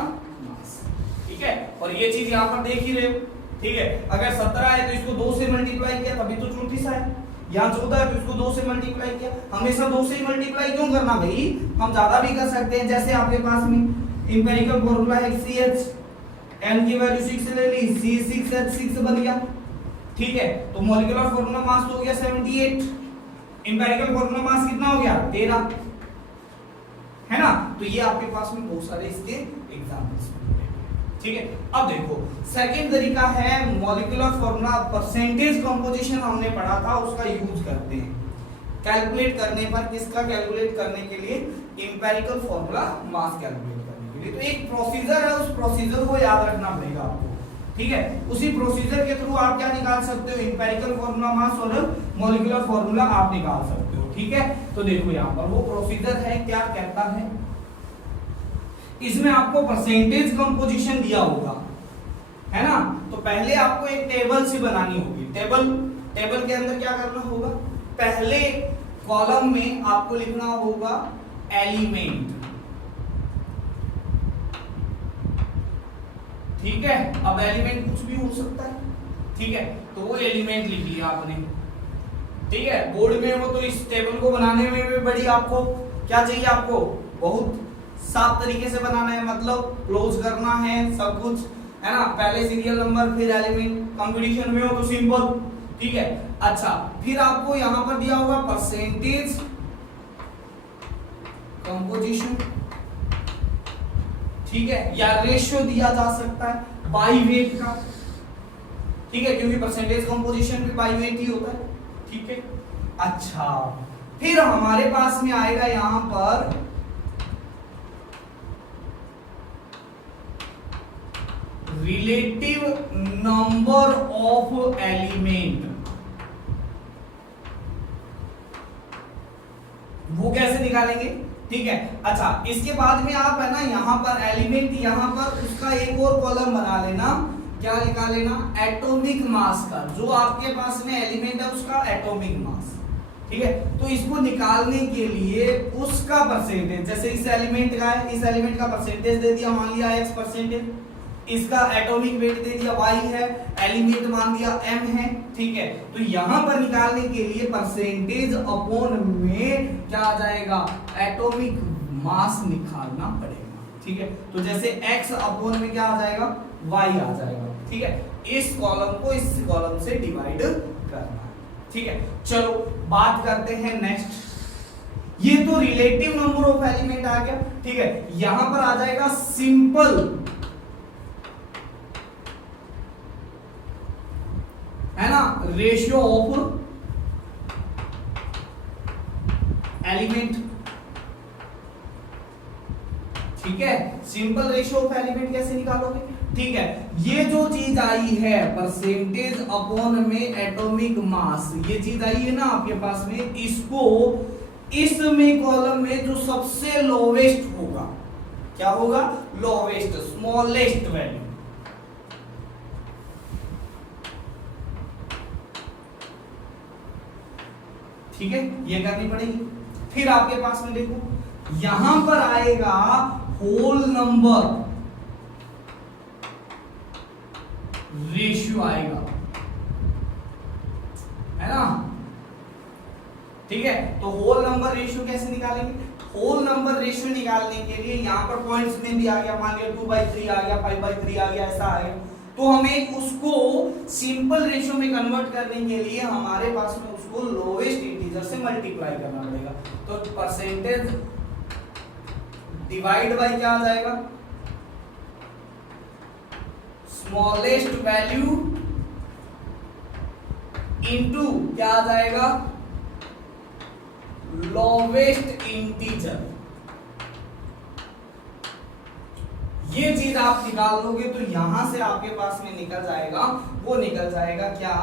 मास, ठीक है। और ये चीज यहाँ पर देख ही रहे हो, ठीक है। अगर 17 है तो इसको 2 से मल्टीप्लाई किया तभी तो 34 आया। यहाँ 14 है तो इसको 2 से मल्टीप्लाई किया। हमेशा 2 से ही मल्टीप्लाई क्यों करना भाई, हम ज्यादा भी कर सकते हैं। जैसे आपके पास में इंपेरिकल फॉर्मूला है CH, n की वैल्यू 6 ले ली, C6H6 बन गया, ठीक है। तो मॉलिक्यूलर फॉर्मूला मास तो हो गया 78, इंपेरिकल फॉर्मूला मास कितना हो गया 13, है ना। तो ये आपके पास में बहुत सारे इसके एग्जांपल्स, ठीक है। अब देखो सेकंड तरीका है मॉलिक्यूलर फॉर्मूला परसेंटेज कंपोजिशन, हमने पढ़ा था, उसका यूज करते हैं कैलकुलेट करने पर। किसका कैलकुलेट करने के लिए, इंपेरिकल फॉर्मूला मास कैलकुलेट करने के लिए। तो एक प्रोसीजर है, उस प्रोसीजर को याद रखना पड़ेगा आपको, ठीक है। उसी प्रोसीजर के थ्रू आप क्या निकाल सकते हो, इंपेरिकल फॉर्मूला मास और मॉलिक्यूलर फॉर्मूला आप निकाल सकते हो, ठीक है। तो देखो यहाँ पर वो प्रोसीजर है, क्या कहता है, इसमें आपको परसेंटेज कंपोजिशन दिया होगा, है ना। तो पहले आपको एक टेबल सी बनानी होगी। टेबल के अंदर क्या करना होगा, पहले कॉलम में आपको लिखना होगा एलिमेंट, ठीक है। अब एलिमेंट कुछ भी हो सकता है, ठीक है। तो वो एलिमेंट लिख लिया आपने, ठीक है। बोर्ड में हो तो इस टेबल को बनाने में भी बड़ी आपको क्या चाहिए, आपको बहुत साफ तरीके से बनाना है, मतलब क्लोज करना है सब कुछ, है ना। पहले सीरियल नंबर फिर एलिमेंट, कंपटीशन में हो तो सिंपल, ठीक है। अच्छा, फिर आपको यहां पर दिया होगा परसेंटेज कंपोजिशन, ठीक है, या रेशियो दिया जा सकता है बाई वेट का, ठीक है, क्योंकि परसेंटेज कंपोजिशन भी बाई वेट ही होता है, ठीक है। अच्छा, फिर हमारे पास में आएगा यहां पर रिलेटिव नंबर ऑफ एलिमेंट। वो कैसे निकालेंगे, ठीक है। अच्छा, इसके बाद में आप है ना यहां पर एलिमेंट, यहां पर उसका एक और कॉलम बना लेना, क्या निकाल लेना, एटॉमिक मास का, जो आपके पास में एलिमेंट है उसका एटॉमिक मास, ठीक है। तो इसको निकालने के लिए उसका परसेंटेज, जैसे इस एलिमेंट का है, इस एलिमेंट का परसेंटेज दे दिया, मान लिया x परसेंटेज, इसका एटॉमिक वेट दे दिया y है, एलिमेंट मान दिया m है, ठीक है। तो यहां पर निकालने के लिए परसेंटेज अपॉन में क्या आ जाएगा, एटॉमिक मास निकालना पड़ेगा, ठीक है। तो जैसे x अपॉन में क्या आ जाएगा, y आ जाएगा, ठीक है। इस कॉलम को इस कॉलम से डिवाइड करना, ठीक है। चलो बात करते हैं नेक्स्ट। ये तो रिलेटिव नंबर ऑफ एलिमेंट आ गया, ठीक है। यहां पर आ जाएगा सिंपल, है ना, रेशियो ऑफ एलिमेंट, ठीक है। सिंपल रेशियो ऑफ एलिमेंट कैसे निकालोगे, ठीक है। ये जो चीज आई है परसेंटेज अपॉन में एटॉमिक मास, ये चीज आई है ना आपके पास में, इसको इसमें कॉलम में जो सबसे लोवेस्ट होगा, क्या होगा, लोवेस्ट, स्मॉलेस्ट वैल्यू, ठीक है, ये करनी पड़ेगी। फिर आपके पास में देखो यहां पर आएगा होल नंबर रेशियो आएगा, है ना, ठीक है। तो होल नंबर रेशियो कैसे निकालेंगे, होल नंबर रेशियो निकालने के लिए यहां पर पॉइंट्स में भी आ गया, मान लिया 2/3 आ गया, 5/3 आ गया, ऐसा आएगा। तो हमें उसको सिंपल रेशियो में कन्वर्ट करने के लिए हमारे पास में उसको लोवेस्ट इंटीजर से मल्टीप्लाई करना पड़ेगा। तो परसेंटेज डिवाइड बाय क्या आ जाएगा, स्मॉलेस्ट वैल्यू इनटू क्या आ जाएगा, लोवेस्ट इंटीजर। ये चीज आप निकाल दोगे तो यहां से आपके पास में निकल जाएगा, वो निकल जाएगा क्या,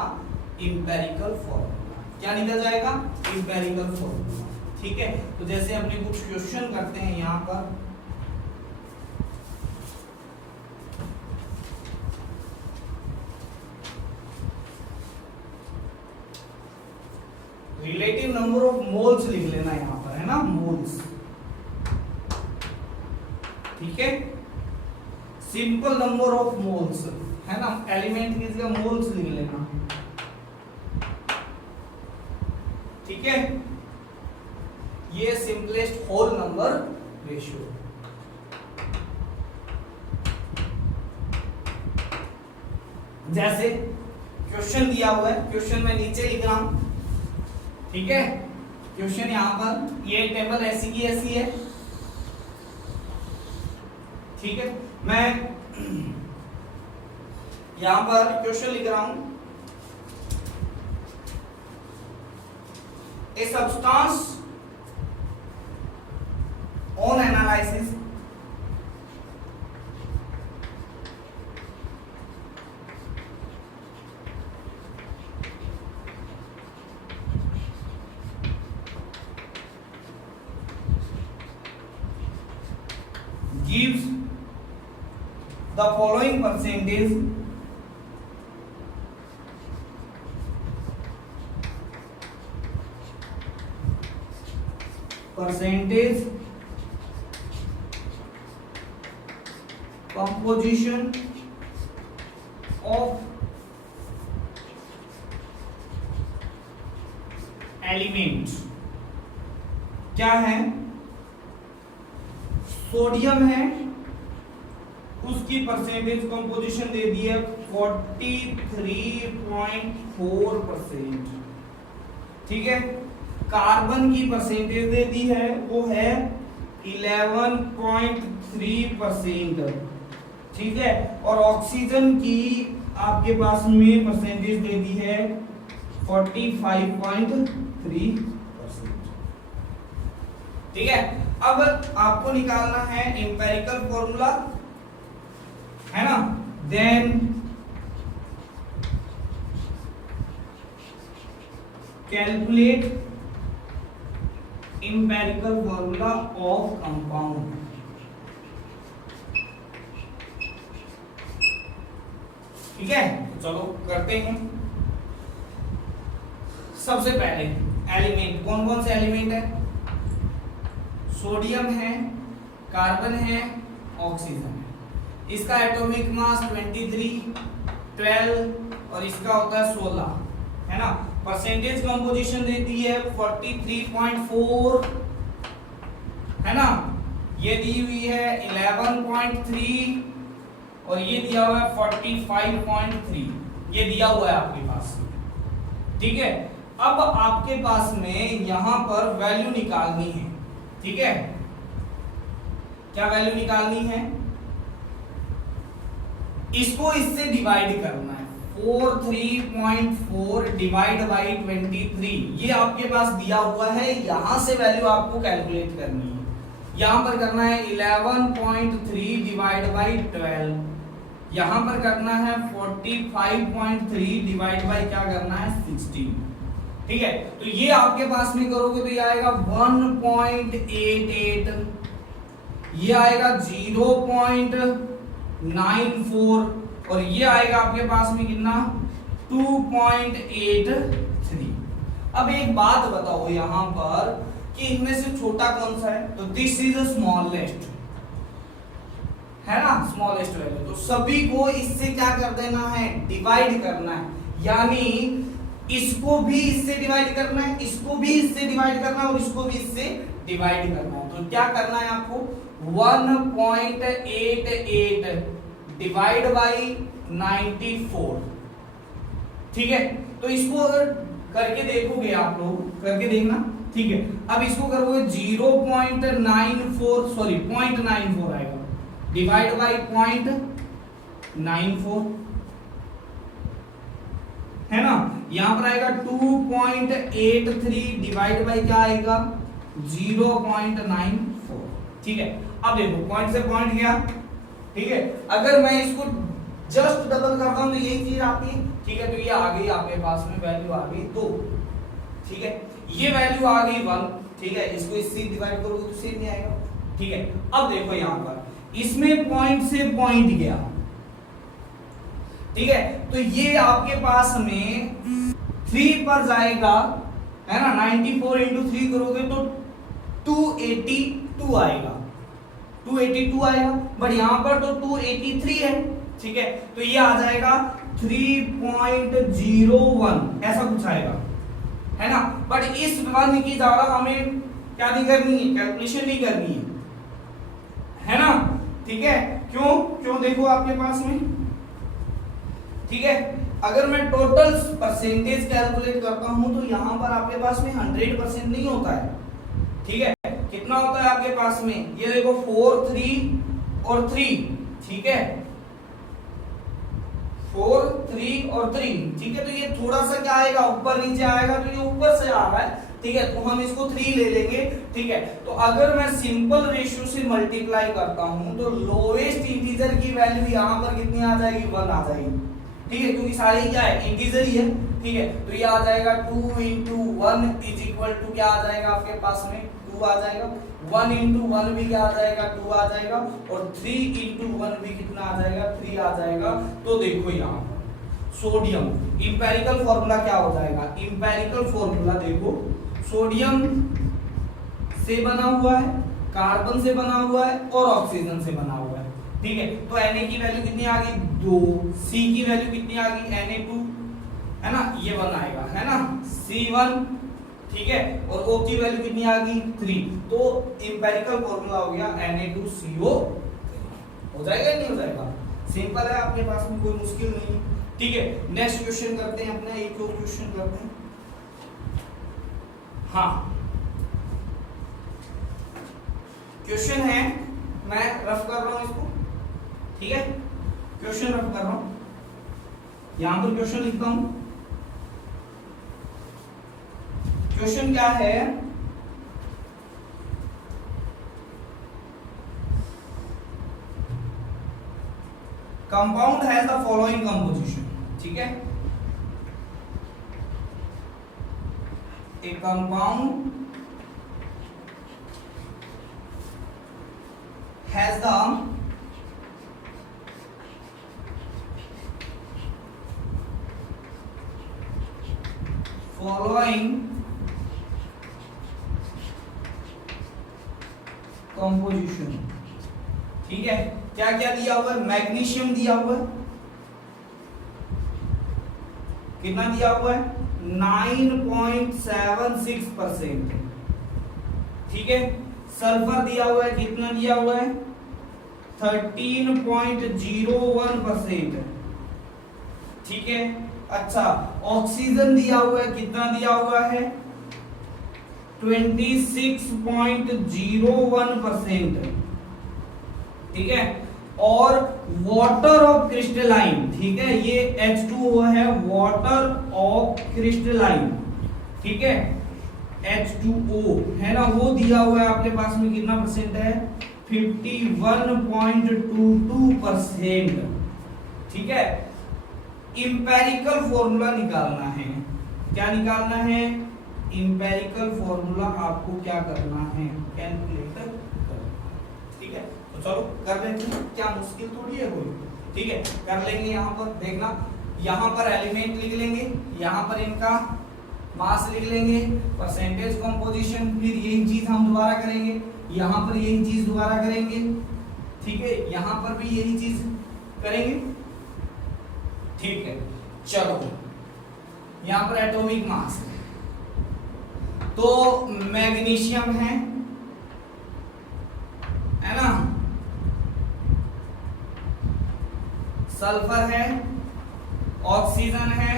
इंपेरिकल फॉर्मूला। क्या निकल जाएगा, इंपेरिकल फॉर्मूला, ठीक है। तो जैसे अपने कुछ क्वेश्चन करते हैं यहां पर, रिलेटिव नंबर ऑफ मोल्स लिख लेना यहां पर, है ना, मोल्स, ठीक है। सिंपल नंबर ऑफ मोल्स, है ना, एलिमेंट की जगह मोल्स लिख लेना, ठीक है। ये सिंपलेस्ट होल नंबर रेशियो। जैसे क्वेश्चन दिया हुआ है, क्वेश्चन में नीचे लिख रहा हूं, ठीक है। क्वेश्चन यहां पर, ये टेबल ऐसी की ऐसी है, ठीक है। मैं यहां पर क्वेश्चन लिख रहा हूं, a substance on analysis gives the following percentage composition of element. क्या है? सोडियम है, उसकी परसेंटेज कंपोजिशन दे दी है 43.4%, ठीक है। कार्बन की परसेंटेज दे दी है, वो है 11.3%, ठीक है। और ऑक्सीजन की आपके पास में परसेंटेज दे दी है 45.3%, ठीक है। अब आपको निकालना है एम्पिरिकल फॉर्मूला, है ना। Then calculate empirical formula of compound, ठीक है। चलो करते हैं। सबसे पहले एलिमेंट, कौन कौन से एलिमेंट है? सोडियम है, कार्बन है, ऑक्सीजन है। इसका एटॉमिक मास 23, 12 और इसका होता है 16, है ना। परसेंटेज कंपोजिशन देती है 43.4, है ना। ये दी हुई है 11.3 और ये दिया हुआ है 45.3, ये दिया हुआ है आपके पास, ठीक है। अब आपके पास में यहां पर वैल्यू निकालनी है, ठीक है। क्या वैल्यू निकालनी है? इसको इससे डिवाइड करना है। 43.4 डिवाइड बाई 23, ये आपके पास दिया हुआ है। यहां से वैल्यू आपको कैलकुलेट करनी है। यहां पर करना है 11.3 डिवाइड बाई 12, यहां पर करना है 45.3 डिवाइड बाई क्या करना है 16, ठीक है। तो ये आपके पास में करोगे तो ये आएगा 1.88, ये आएगा 0.94 और ये आएगा आपके पास में कितना 2.83। अब एक बात बताओ यहां पर कि इनमें से छोटा कौन सा है? तो दिस इज द स्मॉलेस्ट, है ना, स्मॉलेस्ट वैल्यू। तो सभी को इससे क्या कर देना है? डिवाइड करना है। यानी इसको भी इससे डिवाइड करना है, इसको भी इससे डिवाइड करना है और इसको भी इससे डिवाइड करना है। तो क्या करना है आपको? 1.88 डिवाइड बाई 94, ठीक है। तो इसको अगर करके देखोगे आप लोग, करके देखना, ठीक है। अब इसको करोगे 0.94 सॉरी 0.94 आएगा डिवाइड बाई 0.94, है ना। यहां पर आएगा 2.83 डिवाइड बाई क्या आएगा 0.94, ठीक है। अब देखो पॉइंट से पॉइंट गया, ठीक है। अगर मैं इसको जस्ट डबल करता हूं तो यही चीज आती है, ठीक है। तो ये आ गई आपके पास में वैल्यू आ गई 2, ठीक है। ये वैल्यू आ गई 1, ठीक है। इसको इससे डिवाइड करोगे तो सेम नहीं आएगा, ठीक है। अब देखो यहां पर इसमें पॉइंट से पॉइंट गया, ठीक है। तो ये आपके पास में 3 पर जाएगा, है ना। 94 इंटू 3 करोगे तो 282 आएगा, 282 आएगा, बट यहाँ पर तो 283 है, ठीक है, तो ये आ जाएगा 3.01 ऐसा कुछ आएगा, है ना। बट इस वन की ज्यादा हमें क्या नहीं करनी है, कैलकुलेशन नहीं करनी है ना, ठीक है। क्यों क्यों देखो आपके पास में, ठीक है, अगर मैं टोटल परसेंटेज कैलकुलेट करता हूं तो यहां पर आपके पास में 100% नहीं होता है, ठीक है, कितना होता है आपके पास में, ये देखो 4 3 और 3, ठीक है, 4 3 और 3, ठीक है, तो ये थोड़ा सा क्या आएगा, ऊपर नीचे आएगा, तो ये ऊपर से आ रहा है, ठीक है, तो हम इसको 3 ले लेंगे, ठीक है। तो अगर मैं सिंपल रेशियो से मल्टीप्लाई करता हूं तो लोएस्ट इंटीजर की वैल्यू यहां पर कितनी आ जाएगी, 1 आ जाएगी, ठीक है, क्योंकि सारे क्या है, इंटीजर ही है, ठीक है, तो ये आ जाएगा 2 × 1 = क्या आ जाएगा आपके पास में, 2 आ जाएगा, 1 × 1 भी क्या आ जाएगा, 2 आ जाएगा, और 3 × 1 भी कितना आ जाएगा, 3 आ जाएगा। तो देखो यहाँ पर सोडियम, इंपेरिकल फॉर्मूला क्या हो जाएगा, इंपेरिकल फॉर्मूला देखो, सोडियम से बना हुआ है, कार्बन से बना हुआ है और ऑक्सीजन से बना हुआ है, ठीक है, तो Na की वैल्यू कितनी आ गई, 2, C की वैल्यू कितनी आ गई, Na2, है ना, ये बनाएगा, है ना, C1, ठीक है, और O की वैल्यू कितनी आ गई, 3, तो इंपेरिकल फॉर्मूला हो गया Na2CO, हो जाएगा नहीं हो जाएगा, सिंपल है, आपके पास में कोई मुश्किल नहीं, ठीक है। नेक्स्ट क्वेश्चन करते हैं अपना, एक और क्वेश्चन करते हैं, हाँ क्वेश्चन है, मैं रफ कर रहा हूं इसको, ठीक है, क्वेश्चन रफ कर रहा हूं, यहां पर क्वेश्चन लिखता हूं, क्वेश्चन क्या है, compound has the following composition, ठीक है, ए compound has the following composition, ठीक है, क्या क्या दिया हुआ है, मैग्नीशियम दिया हुआ है, कितना दिया हुआ है, 9.76%, ठीक है, सल्फर दिया हुआ है, कितना दिया हुआ है, 13.01%, ठीक है, अच्छा, ऑक्सीजन दिया हुआ है, कितना दिया हुआ है, 26.01%, ठीक है, और वाटर ऑफ क्रिस्टलाइन, ठीक है, ये H2O है, वाटर ऑफ क्रिस्टलाइन, ठीक है, H2O है ना, वो दिया हुआ है आपके पास में, कितना परसेंट है, 51.22%, ठीक है। इंपेरिकल फॉर्मूला निकालना है, क्या निकालना है, इंपेरिकल फॉर्मूला आपको क्या करना है, कैलकुलेटर करना, ठीक है, तो चलो कर लेते हैं, क्या मुश्किल थोड़ी है कोई, ठीक है, कर लेंगे। यहाँ पर देखना, यहाँ पर एलिमेंट लिख लेंगे, यहाँ पर इनका मास लिख लेंगे, परसेंटेज कंपोजिशन, फिर यही चीज हम दोबारा करेंगे, यहाँ पर यही चीज दोबारा करेंगे, ठीक है, यहाँ पर भी यही चीज करेंगे, ठीक है। चलो यहाँ पर एटॉमिक मास तो मैग्नीशियम है ना, सल्फर है, ऑक्सीजन है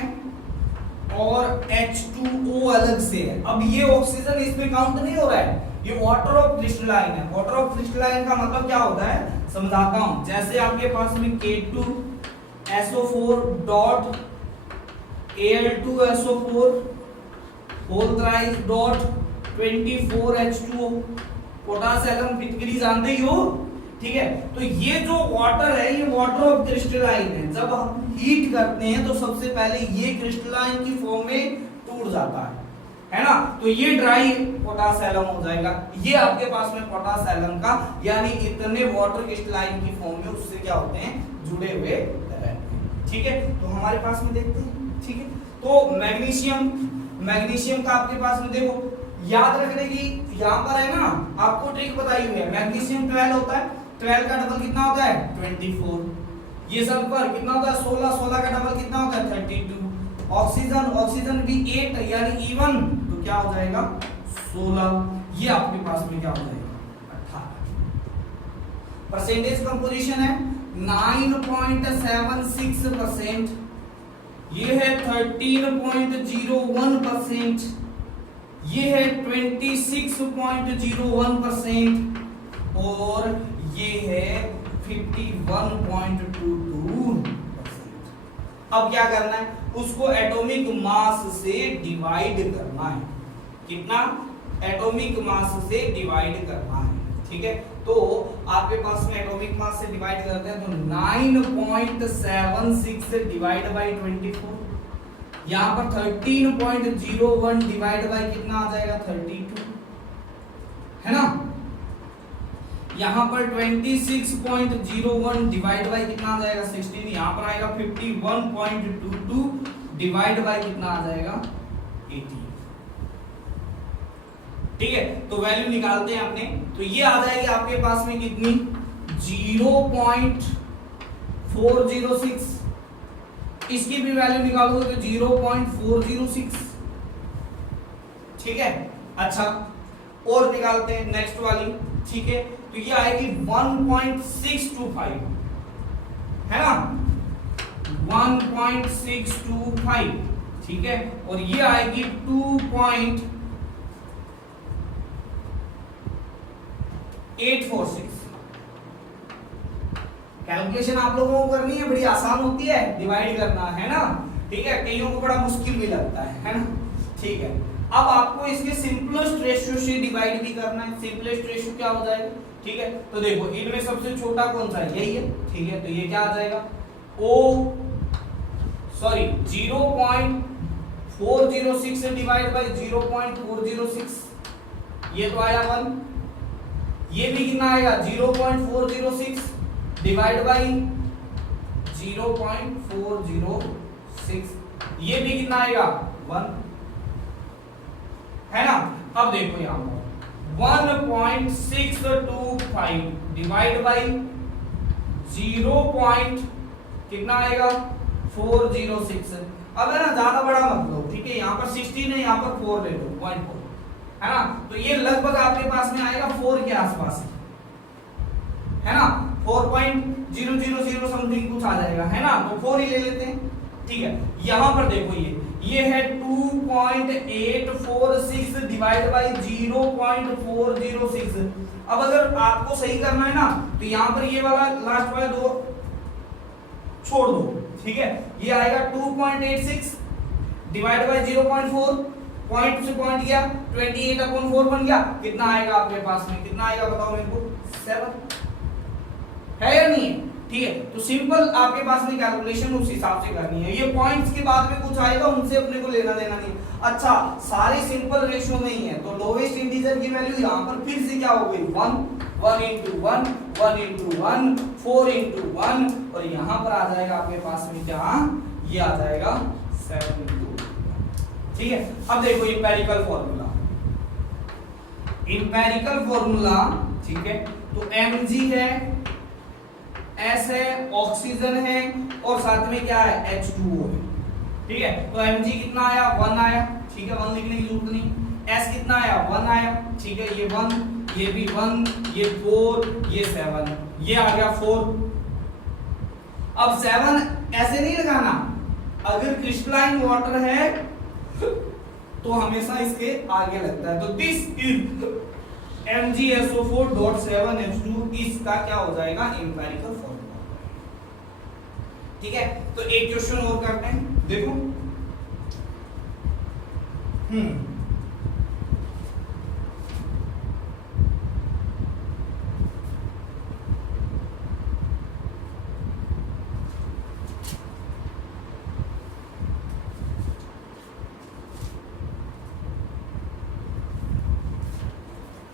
और H2O अलग से है। अब ये ऑक्सीजन इसमें काउंट नहीं हो रहा है, ये वाटर ऑफ क्रिस्टलाइन है। वाटर ऑफ क्रिस्टलाइन का मतलब क्या होता है, समझाता हूं। जैसे आपके पास में K2SO4 dot Al2SO4 whole thrice dot 24H2O, potash atom physically जानते ही हो, ठीक है। तो ये जो वाटर है, ये वाटर ऑफ क्रिस्टलाइन है। जब हम हीट करते हैं तो सबसे पहले ये क्रिस्टलाइन की फॉर्म में टूट जाता है ना। तो ये ड्राई पोटास एटम हो जाएगा। ये आपके पास में पोटास एटम का, यानी इतने वाटर क्रिस्टलाइन की फॉर्म में उससे क्या होते हैं, जुड़े हुए रहते हैं, ठीक है। तो हमारे पास में देखते हैं, ठीक है। तो मैग्नीशियम का आपके पास में देखो, याद रखने की यहाँ पर है ना, आपको ट्रिक बताई हुई है। मैग्नीशियम 12 होता है, 12 का डबल कितना होता है 24। ये सल्फर कितना होता है 16, 16 का डबल कितना होता है 32। ऑक्सीजन, ऑक्सीजन भी 8 यानी इवन, तो क्या हो जाएगा 16। ये आपके पास में क्या हो जाएगा 18। परसेंटेज कंपोजिशन है 9.76%, ये है 13.01%, ये है 26.01% और ये है 51.22%। अब क्या करना है, उसको एटॉमिक मास से डिवाइड करना है। कितना? एटॉमिक मास से डिवाइड करना है। ठीक है, तो आपके पास में एटॉमिक मास से डिवाइड करते हैं तो 9.76 डिवाइड बाई 24, यहाँ पर 13.01 डिवाइड बाई कितना आ जाएगा 32, है ना। यहाँ पर 26.01 डिवाइड बाई कितना आ जाएगा 16, यहाँ पर आएगा 51.22 डिवाइड बाई कितना आ जाएगा 18। ठीक है, तो वैल्यू निकालते हैं अपने, तो ये आ जाएगी आपके पास में कितनी 0.406। इसकी भी वैल्यू निकालोगे तो 0.406। ठीक है, अच्छा और निकालते हैं नेक्स्ट वाली। ठीक है, तो ये आएगी 1.625, है ना 1.625। ठीक है, और ये आएगी 2.846। कैलकुलेशन आप लोगों को करनी है, बड़ी आसान होती है, डिवाइड करना है ना। ठीक है, कईयों को बड़ा मुश्किल भी लगता है ना। ठीक है, अब आपको इसके सिंपलेस्ट रेशियो से डिवाइड भी करना है। सिंपलेस्ट रेशियो क्या हो जाएगा? ठीक है, तो देखो इनमें सबसे छोटा कौन सा है, यही है। ठीक है, तो ये क्या आ जाएगा 0.406 डिवाइड बाई 0.406, ये तो आया 1। ये भी कितना आएगा 0.406 डिवाइड बाई 0.406, ये भी कितना आएगा 1, है ना। अब देखो यहां पर 1.625 डिवाइड बाई 0. कितना आएगा 406। अब है ना ज्यादा बड़ा मत लो, ठीक है, यहाँ पर 16 है, यहाँ पर 4 ले लो 0.4, है ना। तो ये लगभग आपके पास में आएगा 4 के आसपास, है ना 4.000 समथिंग कुछ आ जाएगा, है ना। तो 4 ही ले लेते हैं। ठीक है, यहां पर देखो ये है 2.846 डिवाइड बाई 0.406। अब अगर आपको सही करना है ना तो यहां पर ये वाला लास्ट वाला 2 छोड़ दो। ठीक है, ये आएगा 2.86 डिवाइड बाई 0.4, पॉइंट से पॉइंट गया 28/4 बन गया। कितना आएगा आपके पास में, कितना आएगा बताओ मेरे को 7, है या नहीं? ठीक है, तो सिंपल आपके पास में कैलकुलेशन उस हिसाब से करनी है। ये पॉइंट्स के बाद में कुछ आएगा उनसे अपने को लेना देना नहीं। अच्छा, सारे सिंपल रेशियो में ही है, तो लोवेस्ट इंटीजर की वैल्यू यहां पर फिर से क्या हो गई 1, 1 into 1, 1 into 1, 4 into 1, और यहां पर आ जाएगा आपके पास में क्या, ये आ जाएगा 7 into 1। ठीक है, अब देखो इंपेरिकल फॉर्मूला, इंपेरिकल फॉर्मूला। ठीक है, तो Mg है, S है, ऑक्सीजन है, और साथ में क्या है H2O है। ठीक है, तो Mg कितना आया 1 आया। ठीक है, 1 लिखने की जरूरत नहीं। S कितना आया 1 आया। ठीक है, ये 1, ये भी 1, ये 4, ये 7, ये आ गया 4। अब 7 ऐसे नहीं लगाना, अगर क्रिस्टलाइन वाटर है तो हमेशा इसके आगे लगता है। तो दिस इज MgSO4.7H2, इसका क्या हो जाएगा एम्पिरिकल फॉर्मूला। ठीक है, तो एक क्वेश्चन और करते हैं, देखो।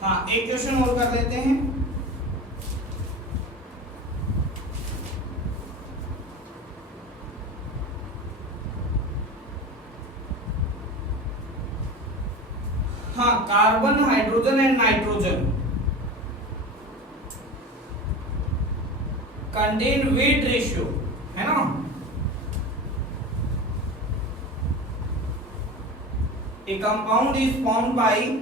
हाँ, एक क्वेश्चन और कर लेते हैं। हाँ, carbon, hydrogen and nitrogen contain weight ratio, है ना। A compound is formed by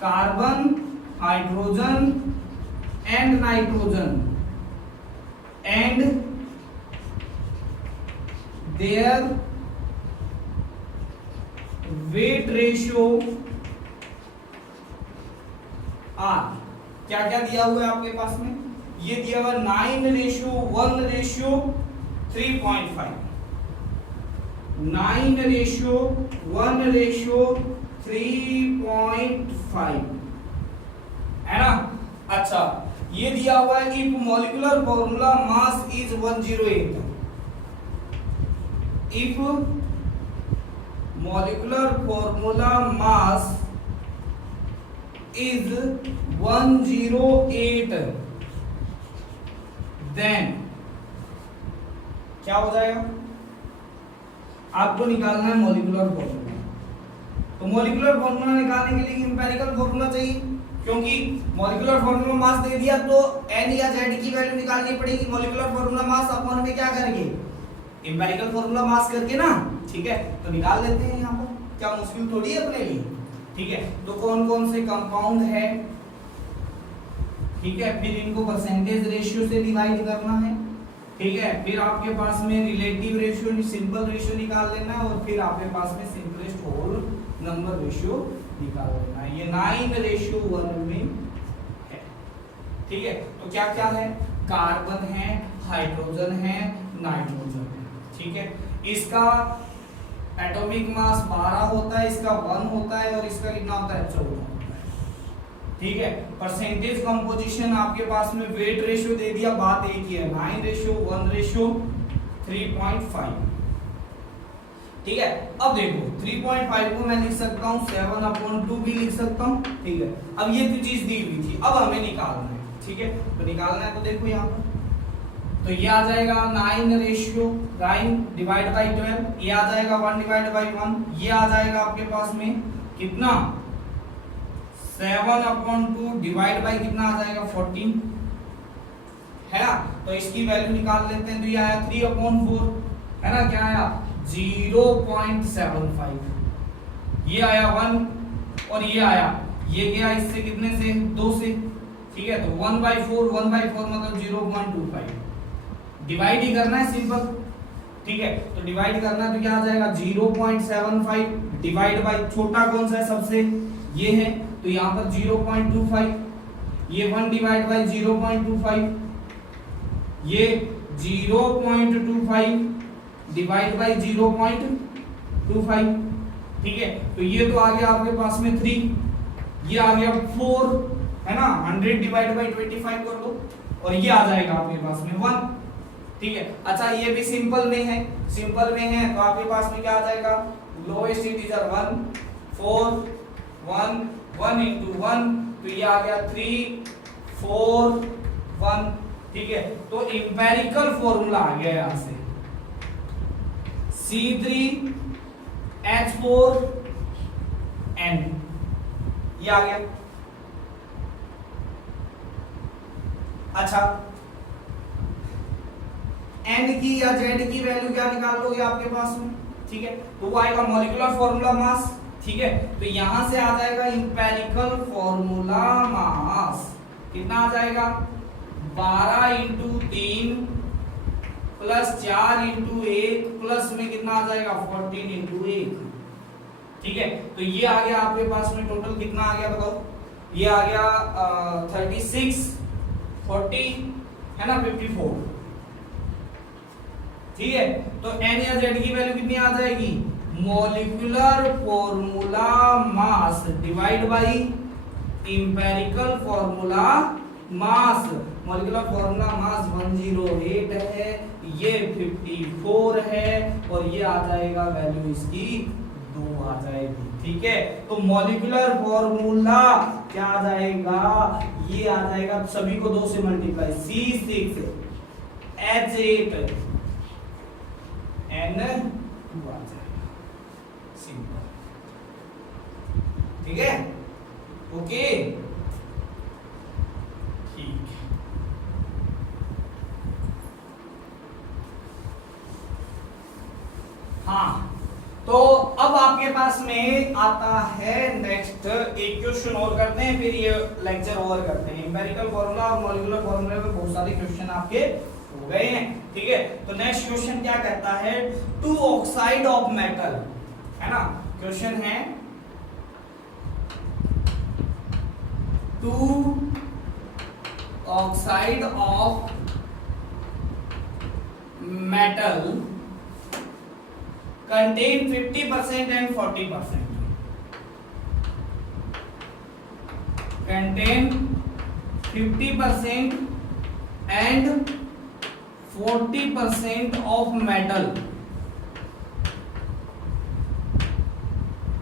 carbon, hydrogen and nitrogen and their weight ratio R। क्या क्या दिया हुआ है आपके पास में, ये दिया हुआ 9:1:3.5, 9:1:3.5, है ना। अच्छा, ये दिया हुआ है कि molecular formula mass is 108, if molecular formula mass is 108, then क्या हो जाएगा, आपको निकालना है मॉलिक्यूलर फॉर्मूला। तो मॉलिक्यूलर फॉर्मूला निकालने के लिए एम्पिरिकल फॉर्मूला चाहिए, क्योंकि मॉलिक्यूलर फॉर्मूला मास दे दिया तो n या z की वैल्यू निकालनी पड़ेगी। मॉलिक्यूलर फॉर्मूला मास अपॉन में क्या करेंगे, एम्पिरिकल फॉर्मूला मास करके ना, ठीक है। तो निकाल लेते हैं, यहाँ पर क्या मुश्किल थोड़ी है अपने लिए, ठीक है। तो कौन कौन से कंपाउंड है, ठीक है, फिर इनको परसेंटेज रेशियो से डिवाइड करना है, ठीक है। फिर आपके पास में रिलेटिव रेशियो, सिंपल रेशियो निकाल लेना है, और फिर आपके पास में सिंपलेस्ट होल नंबर रेशियो निकाल लेना है। ये 9:1 में है, ठीक है। तो क्या क्या है, कार्बन है, हाइड्रोजन है, नाइट्रोजन है, ठीक है। इसका एटॉमिक मास 12 होता है, इसका 1 होता है, और इसका कितना होता है, 14 होता है, ठीक है। परसेंटेज कंपोजिशन आपके पास में वेट रेशियो दे दिया, बात एक ही है, 9:1:3.5, ठीक है। अब देखो 3.5 को मैं लिख सकता हूँ 7/2 भी लिख सकता हूँ, ठीक है। अब ये तो चीज दी हुई थी, अब हमें निकालना है, ठीक है। तो निकालना है, तो देखो यहाँ पर तो ये आ जाएगा 9 डिवाइड बाई 12, ये आ जाएगा 1/1, ये आ जाएगा आपके पास में कितना 7/2 डिवाइड बाई कितना आ जाएगा 14, है ना। तो इसकी वैल्यू निकाल लेते हैं, तो ये आया 3/4, है ना। क्या आया 0.75, ये आया 1, और ये आया, ये गया इससे कितने से 2 से, ठीक है। तो 1/4 मतलब 0.25, डिवाइड ही करना है सिंपल, ठीक है। तो डिवाइड करना है, तो क्या आ जाएगा 0.75 डिवाइड बाई छोटा कौन सा है सबसे, ये है, तो यहाँ पर 0.25, ये 1 डिवाइड बाई 0.25, ये 0.25 डिवाइड बाई 0.25, ठीक है। तो ये तो आ गया आपके पास में 3, ये आ गया 4, है ना। 100 डिवाइड बाई 25 कर दो, और ये आ जाएगा आपके पास में 1, ठीक है। अच्छा, ये भी सिंपल में है, तो आपके पास में क्या आ जाएगा, लोएस्ट इंटीजर 1, 4, 1 into 1, तो ये आ गया 3, 4, 1, ठीक है। तो एम्पिरिकल फॉर्मूला आ गया यहां से C3H4N, ये आ गया। अच्छा, N की या Z की वैल्यू क्या निकाल लोगे आपके पास में, ठीक है। तो वो आएगा मॉलिक्यूलर फॉर्मूला मास, ठीक है। तो यहां से आ जाएगा एम्पिरिकल फॉर्मूला मास, कितना आ जाएगा 12 × 3 प्लस 4 × 1 प्लस में कितना आ जाएगा 14 × 1, ठीक है। तो ये आ गया आपके पास में टोटल कितना आ गया बताओ, ये आ गया 36, 40, है ना, 54, ठीक है। तो N या Z की वैल्यू कितनी आ जाएगी, molecular formula mass divide by empirical formula mass. Molecular formula मास 108 है, ये 54 है, और ये आ जाएगा वैल्यू इसकी 2 आ जाएगी, ठीक है। तो मॉलिक्यूलर फॉर्मूला क्या आ जाएगा, ये आ जाएगा सभी को 2 से मल्टीप्लाई, C6 H8 N2 आ जाएगा, सिंपल। ठीक है, ओके, ठीक है। हाँ, तो अब आपके पास में आता है नेक्स्ट एक क्वेश्चन और करते हैं, फिर ये लेक्चर ओवर करते हैं। एम्पिरिकल फॉर्मूला और मॉलिक्यूलर फॉर्मूला में बहुत सारे क्वेश्चन आपके हो गए हैं, ठीक है। तो नेक्स्ट क्वेश्चन क्या कहता है, 2 ऑक्साइड ऑफ मेटल, है ना। क्वेश्चन है 2 oxide of metal contain 50% and 40%, contain 50% and 40% of metal,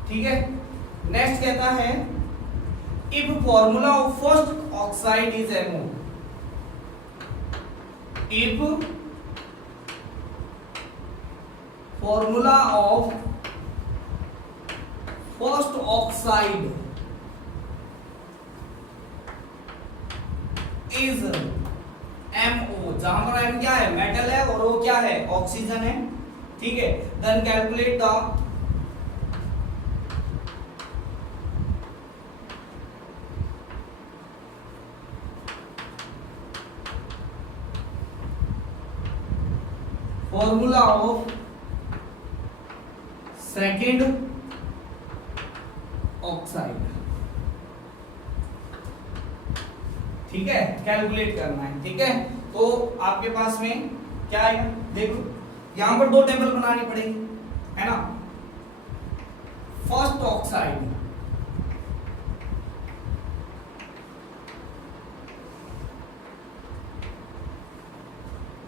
ठीक है। नेक्स्ट कहता है if formula of first oxide is MO, if formula of first oxide is MO, जहां पर M क्या है, मेटल है, और O क्या है, ऑक्सीजन है, ठीक है। Then calculate the formula of second oxide, ठीक है, कैलकुलेट करना है, ठीक है। तो आपके पास में क्या आएगा, देखो यहां पर 2 टेबल बनानी पड़ेगी, है ना। फर्स्ट ऑक्साइड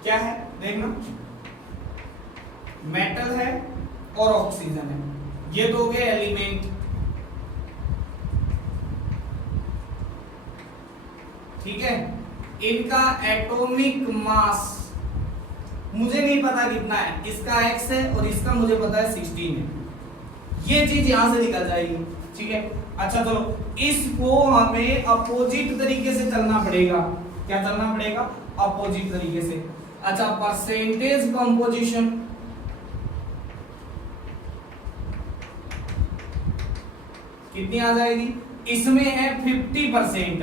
क्या है, देखना, मेटल है और ऑक्सीजन है, ये 2 गए एलिमेंट, ठीक है। इनका एटॉमिक मास मुझे नहीं पता कितना है, इसका x है और इसका मुझे पता है 16 है, ये चीज यहां से निकल जाएगी, ठीक है। अच्छा चलो, इसको हमें अपोजिट तरीके से चलना पड़ेगा, क्या चलना पड़ेगा, अपोजिट तरीके से। अच्छा, परसेंटेज कंपोजिशन, कितनी आ जाएगी, इसमें है 50%,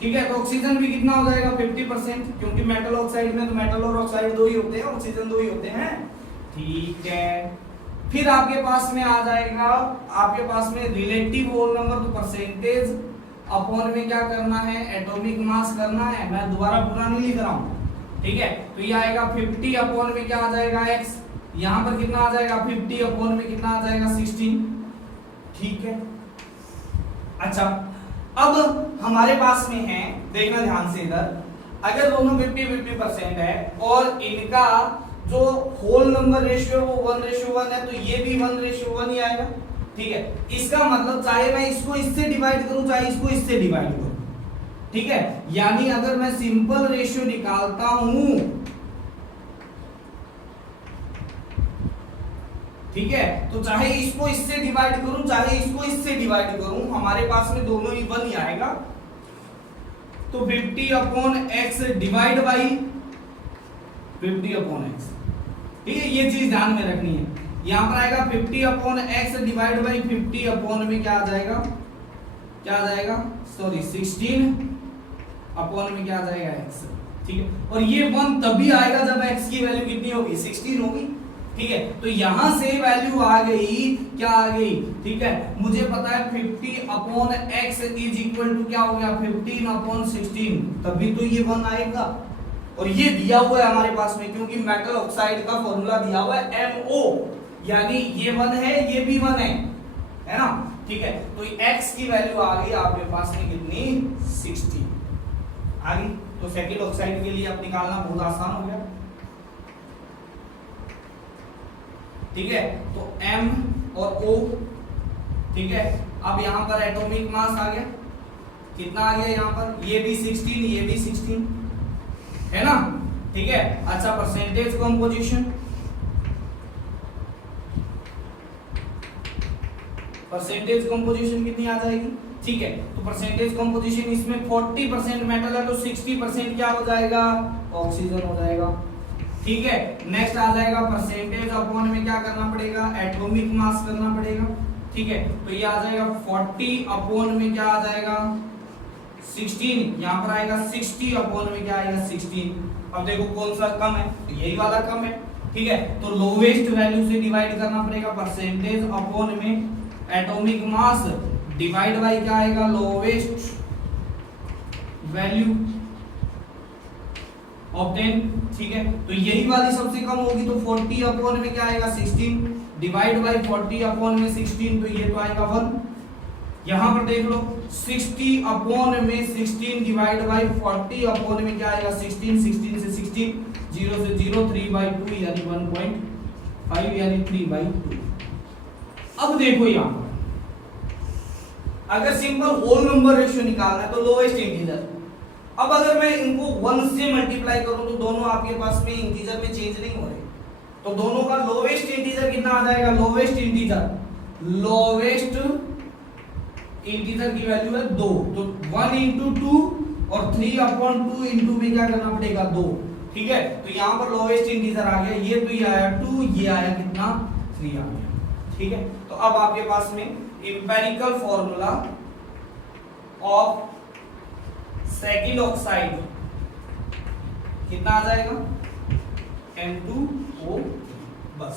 ठीक है। तो ऑक्सीजन भी कितना हो जाएगा, 50%, क्योंकि मेटल ऑक्साइड में तो मेटल और ऑक्साइड 2 ही होते हैं, ऑक्सीजन 2 ही होते हैं, ठीक है। फिर आपके पास में आ जाएगा, आपके पास में रिलेटिव होल नंबर, तो परसेंटेज अपॉन में क्या करना है, एटॉमिक मास करना है, मैं दोबारा पूरा नहीं लिख रहा हूं, ठीक है। तो ये आएगा 50 अपॉन में क्या आ जाएगा x, यहां पर कितना आ जाएगा 50 अपॉन में कितना आ जाएगा 16, ठीक है। अच्छा, अब हमारे पास में है, देखना ध्यान से इधर, अगर दोनों 50-50% है और इनका जो होल नंबर रेशियो वो 1:1 है, तो ये भी 1:1 ही आएगा, ठीक है। इसका मतलब चाहे मैं इसको इससे डिवाइड करूं चाहे इसको इससे डिवाइड करूं, ठीक है। यानी अगर मैं सिंपल रेशियो निकालता हूं, ठीक है, तो चाहे इसको इससे डिवाइड करूं चाहे इसको इससे डिवाइड करूं, हमारे पास में दोनों ही 1 ही आएगा। तो 50/x डिवाइड बाई 50/x, ठीक है, ये चीज ध्यान में रखनी है। यहां पर आएगा 50/x डिवाइड बाई 50 में क्या आ जाएगा, क्या आ जाएगा, सॉरी 16 अपॉन में क्या आ जाएगा x, ठीक है। और ये 1 तभी आएगा जब x की वैल्यू कितनी होगी, 16 होगी, ठीक है। तो यहां से वैल्यू आ गई, क्या आ गई, ठीक है। मुझे पता है 50/x इज इक्वल टू क्या हो गया, 15/16, तभी तो ये 1 आएगा। और ये दिया हुआ है हमारे पास में, क्योंकि मेटल ऑक्साइड का फॉर्मूला दिया हुआ है MO, यानी ये 1 है ये भी 1 है ना, ठीक है। तो x की वैल्यू आ गई आपके पास में कितनी, 60 आ गई। तो सेकंड ऑक्साइड के लिए अब निकालना बहुत आसान हो गया, ठीक है। तो M और O ठीक है। अब यहाँ पर एटॉमिक मास आ गया, कितना आ गया यहाँ पर, ये भी 16, ये भी 16 है ना, ठीक है। अच्छा परसेंटेज कंपोजिशन, परसेंटेज कंपोजिशन कितनी आ जाएगी, ठीक है। तो परसेंटेज कंपोजिशन इसमें 40% मेटल है तो 60% क्या हो जाएगा, ऑक्सीजन हो जाएगा, ठीक है। नेक्स्ट आ जाएगा परसेंटेज अपॉन में क्या करना पड़ेगा, एटॉमिक मास करना पड़ेगा, ठीक है। तो ये आ जाएगा 40 अपॉन में क्या आ जाएगा 16, यहाँ पर आएगा 60 अपॉन में क्या आएगा 16। अब देखो कौन सा कम है, तो यही वाला कम है, ठीक है। तो लोवेस्ट वैल्यू से डिवाइड करना पड़ेगा, परसेंटेज अपॉन में एटॉमिक मास डिवाइड बाय क्या आएगा, लोवेस्ट वैल्यू ऑब्टेन, ठीक है। तो यही वाली सबसे कम होगी तो 40 अपॉन में क्या आएगा 16 डिवाइड बाय 40 अपॉन में 16, तो ये तो आएगा 1। यहां पर देख लो 60 अपॉन में 16 डिवाइड बाय 40 अपॉन में क्या आएगा 16, 16 से 16 0 से 0 3/2 यानी 1.5 यानी 3/2। अब देखो यहां पर अगर सिंपल होल नंबर रेशियो निकालना है तो लोएस्ट इंटीजर, अब अगर मैं इनको 1 से मल्टीप्लाई करूं तो दोनों आपके पास में इंटीजर में चेंज नहीं हो रहे, तो दोनों का लोवेस्ट इंटीजर कितना आ जाएगा, लोवेस्ट इंटीजर की वैल्यू है 2, तो 1 into 2 और 3/2 into में क्या करना पड़ेगा 2, ठीक है। तो यहाँ पर लोवेस्ट इंटीजर आ गया, ये तो ये आया 2, ये आया कितना 3 आ गया, ठीक है। तो अब आपके पास में empirical formula of second oxide कितना आ जाएगा N2O, बस,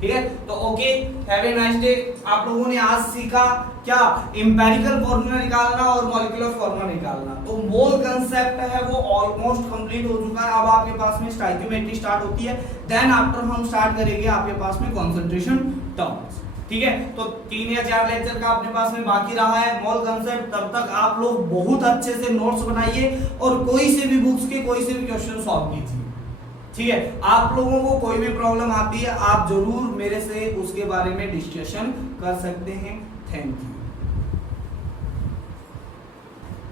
ठीक है। तो okay, have a nice day. आप लोगों ने आज सीखा क्या, एम्पिरिकल फॉर्मूला निकालना और मॉलिक्यूलर फॉर्मूला निकालना। तो मोल कांसेप्ट है वो ऑलमोस्ट कंप्लीट हो चुका है। अब आपके पास में स्टोइकियोमेट्री स्टार्ट होती है, देन आफ्टर हम स्टार्ट करेंगे आपके पास में कंसंट्रेशन टर्म्स, ठीक है। तो 3 या 4 लेक्चर का अपने पास में बाकी रहा है मोल कांसेप्ट। तब तक आप लोग बहुत अच्छे से नोट्स बनाइए और कोई से भी बुक्स के कोई से भी क्वेश्चन सॉल्व कीजिए, ठीक है। आप लोगों को कोई भी प्रॉब्लम आती है आप जरूर मेरे से उसके बारे में डिस्कशन कर सकते हैं। Thank you.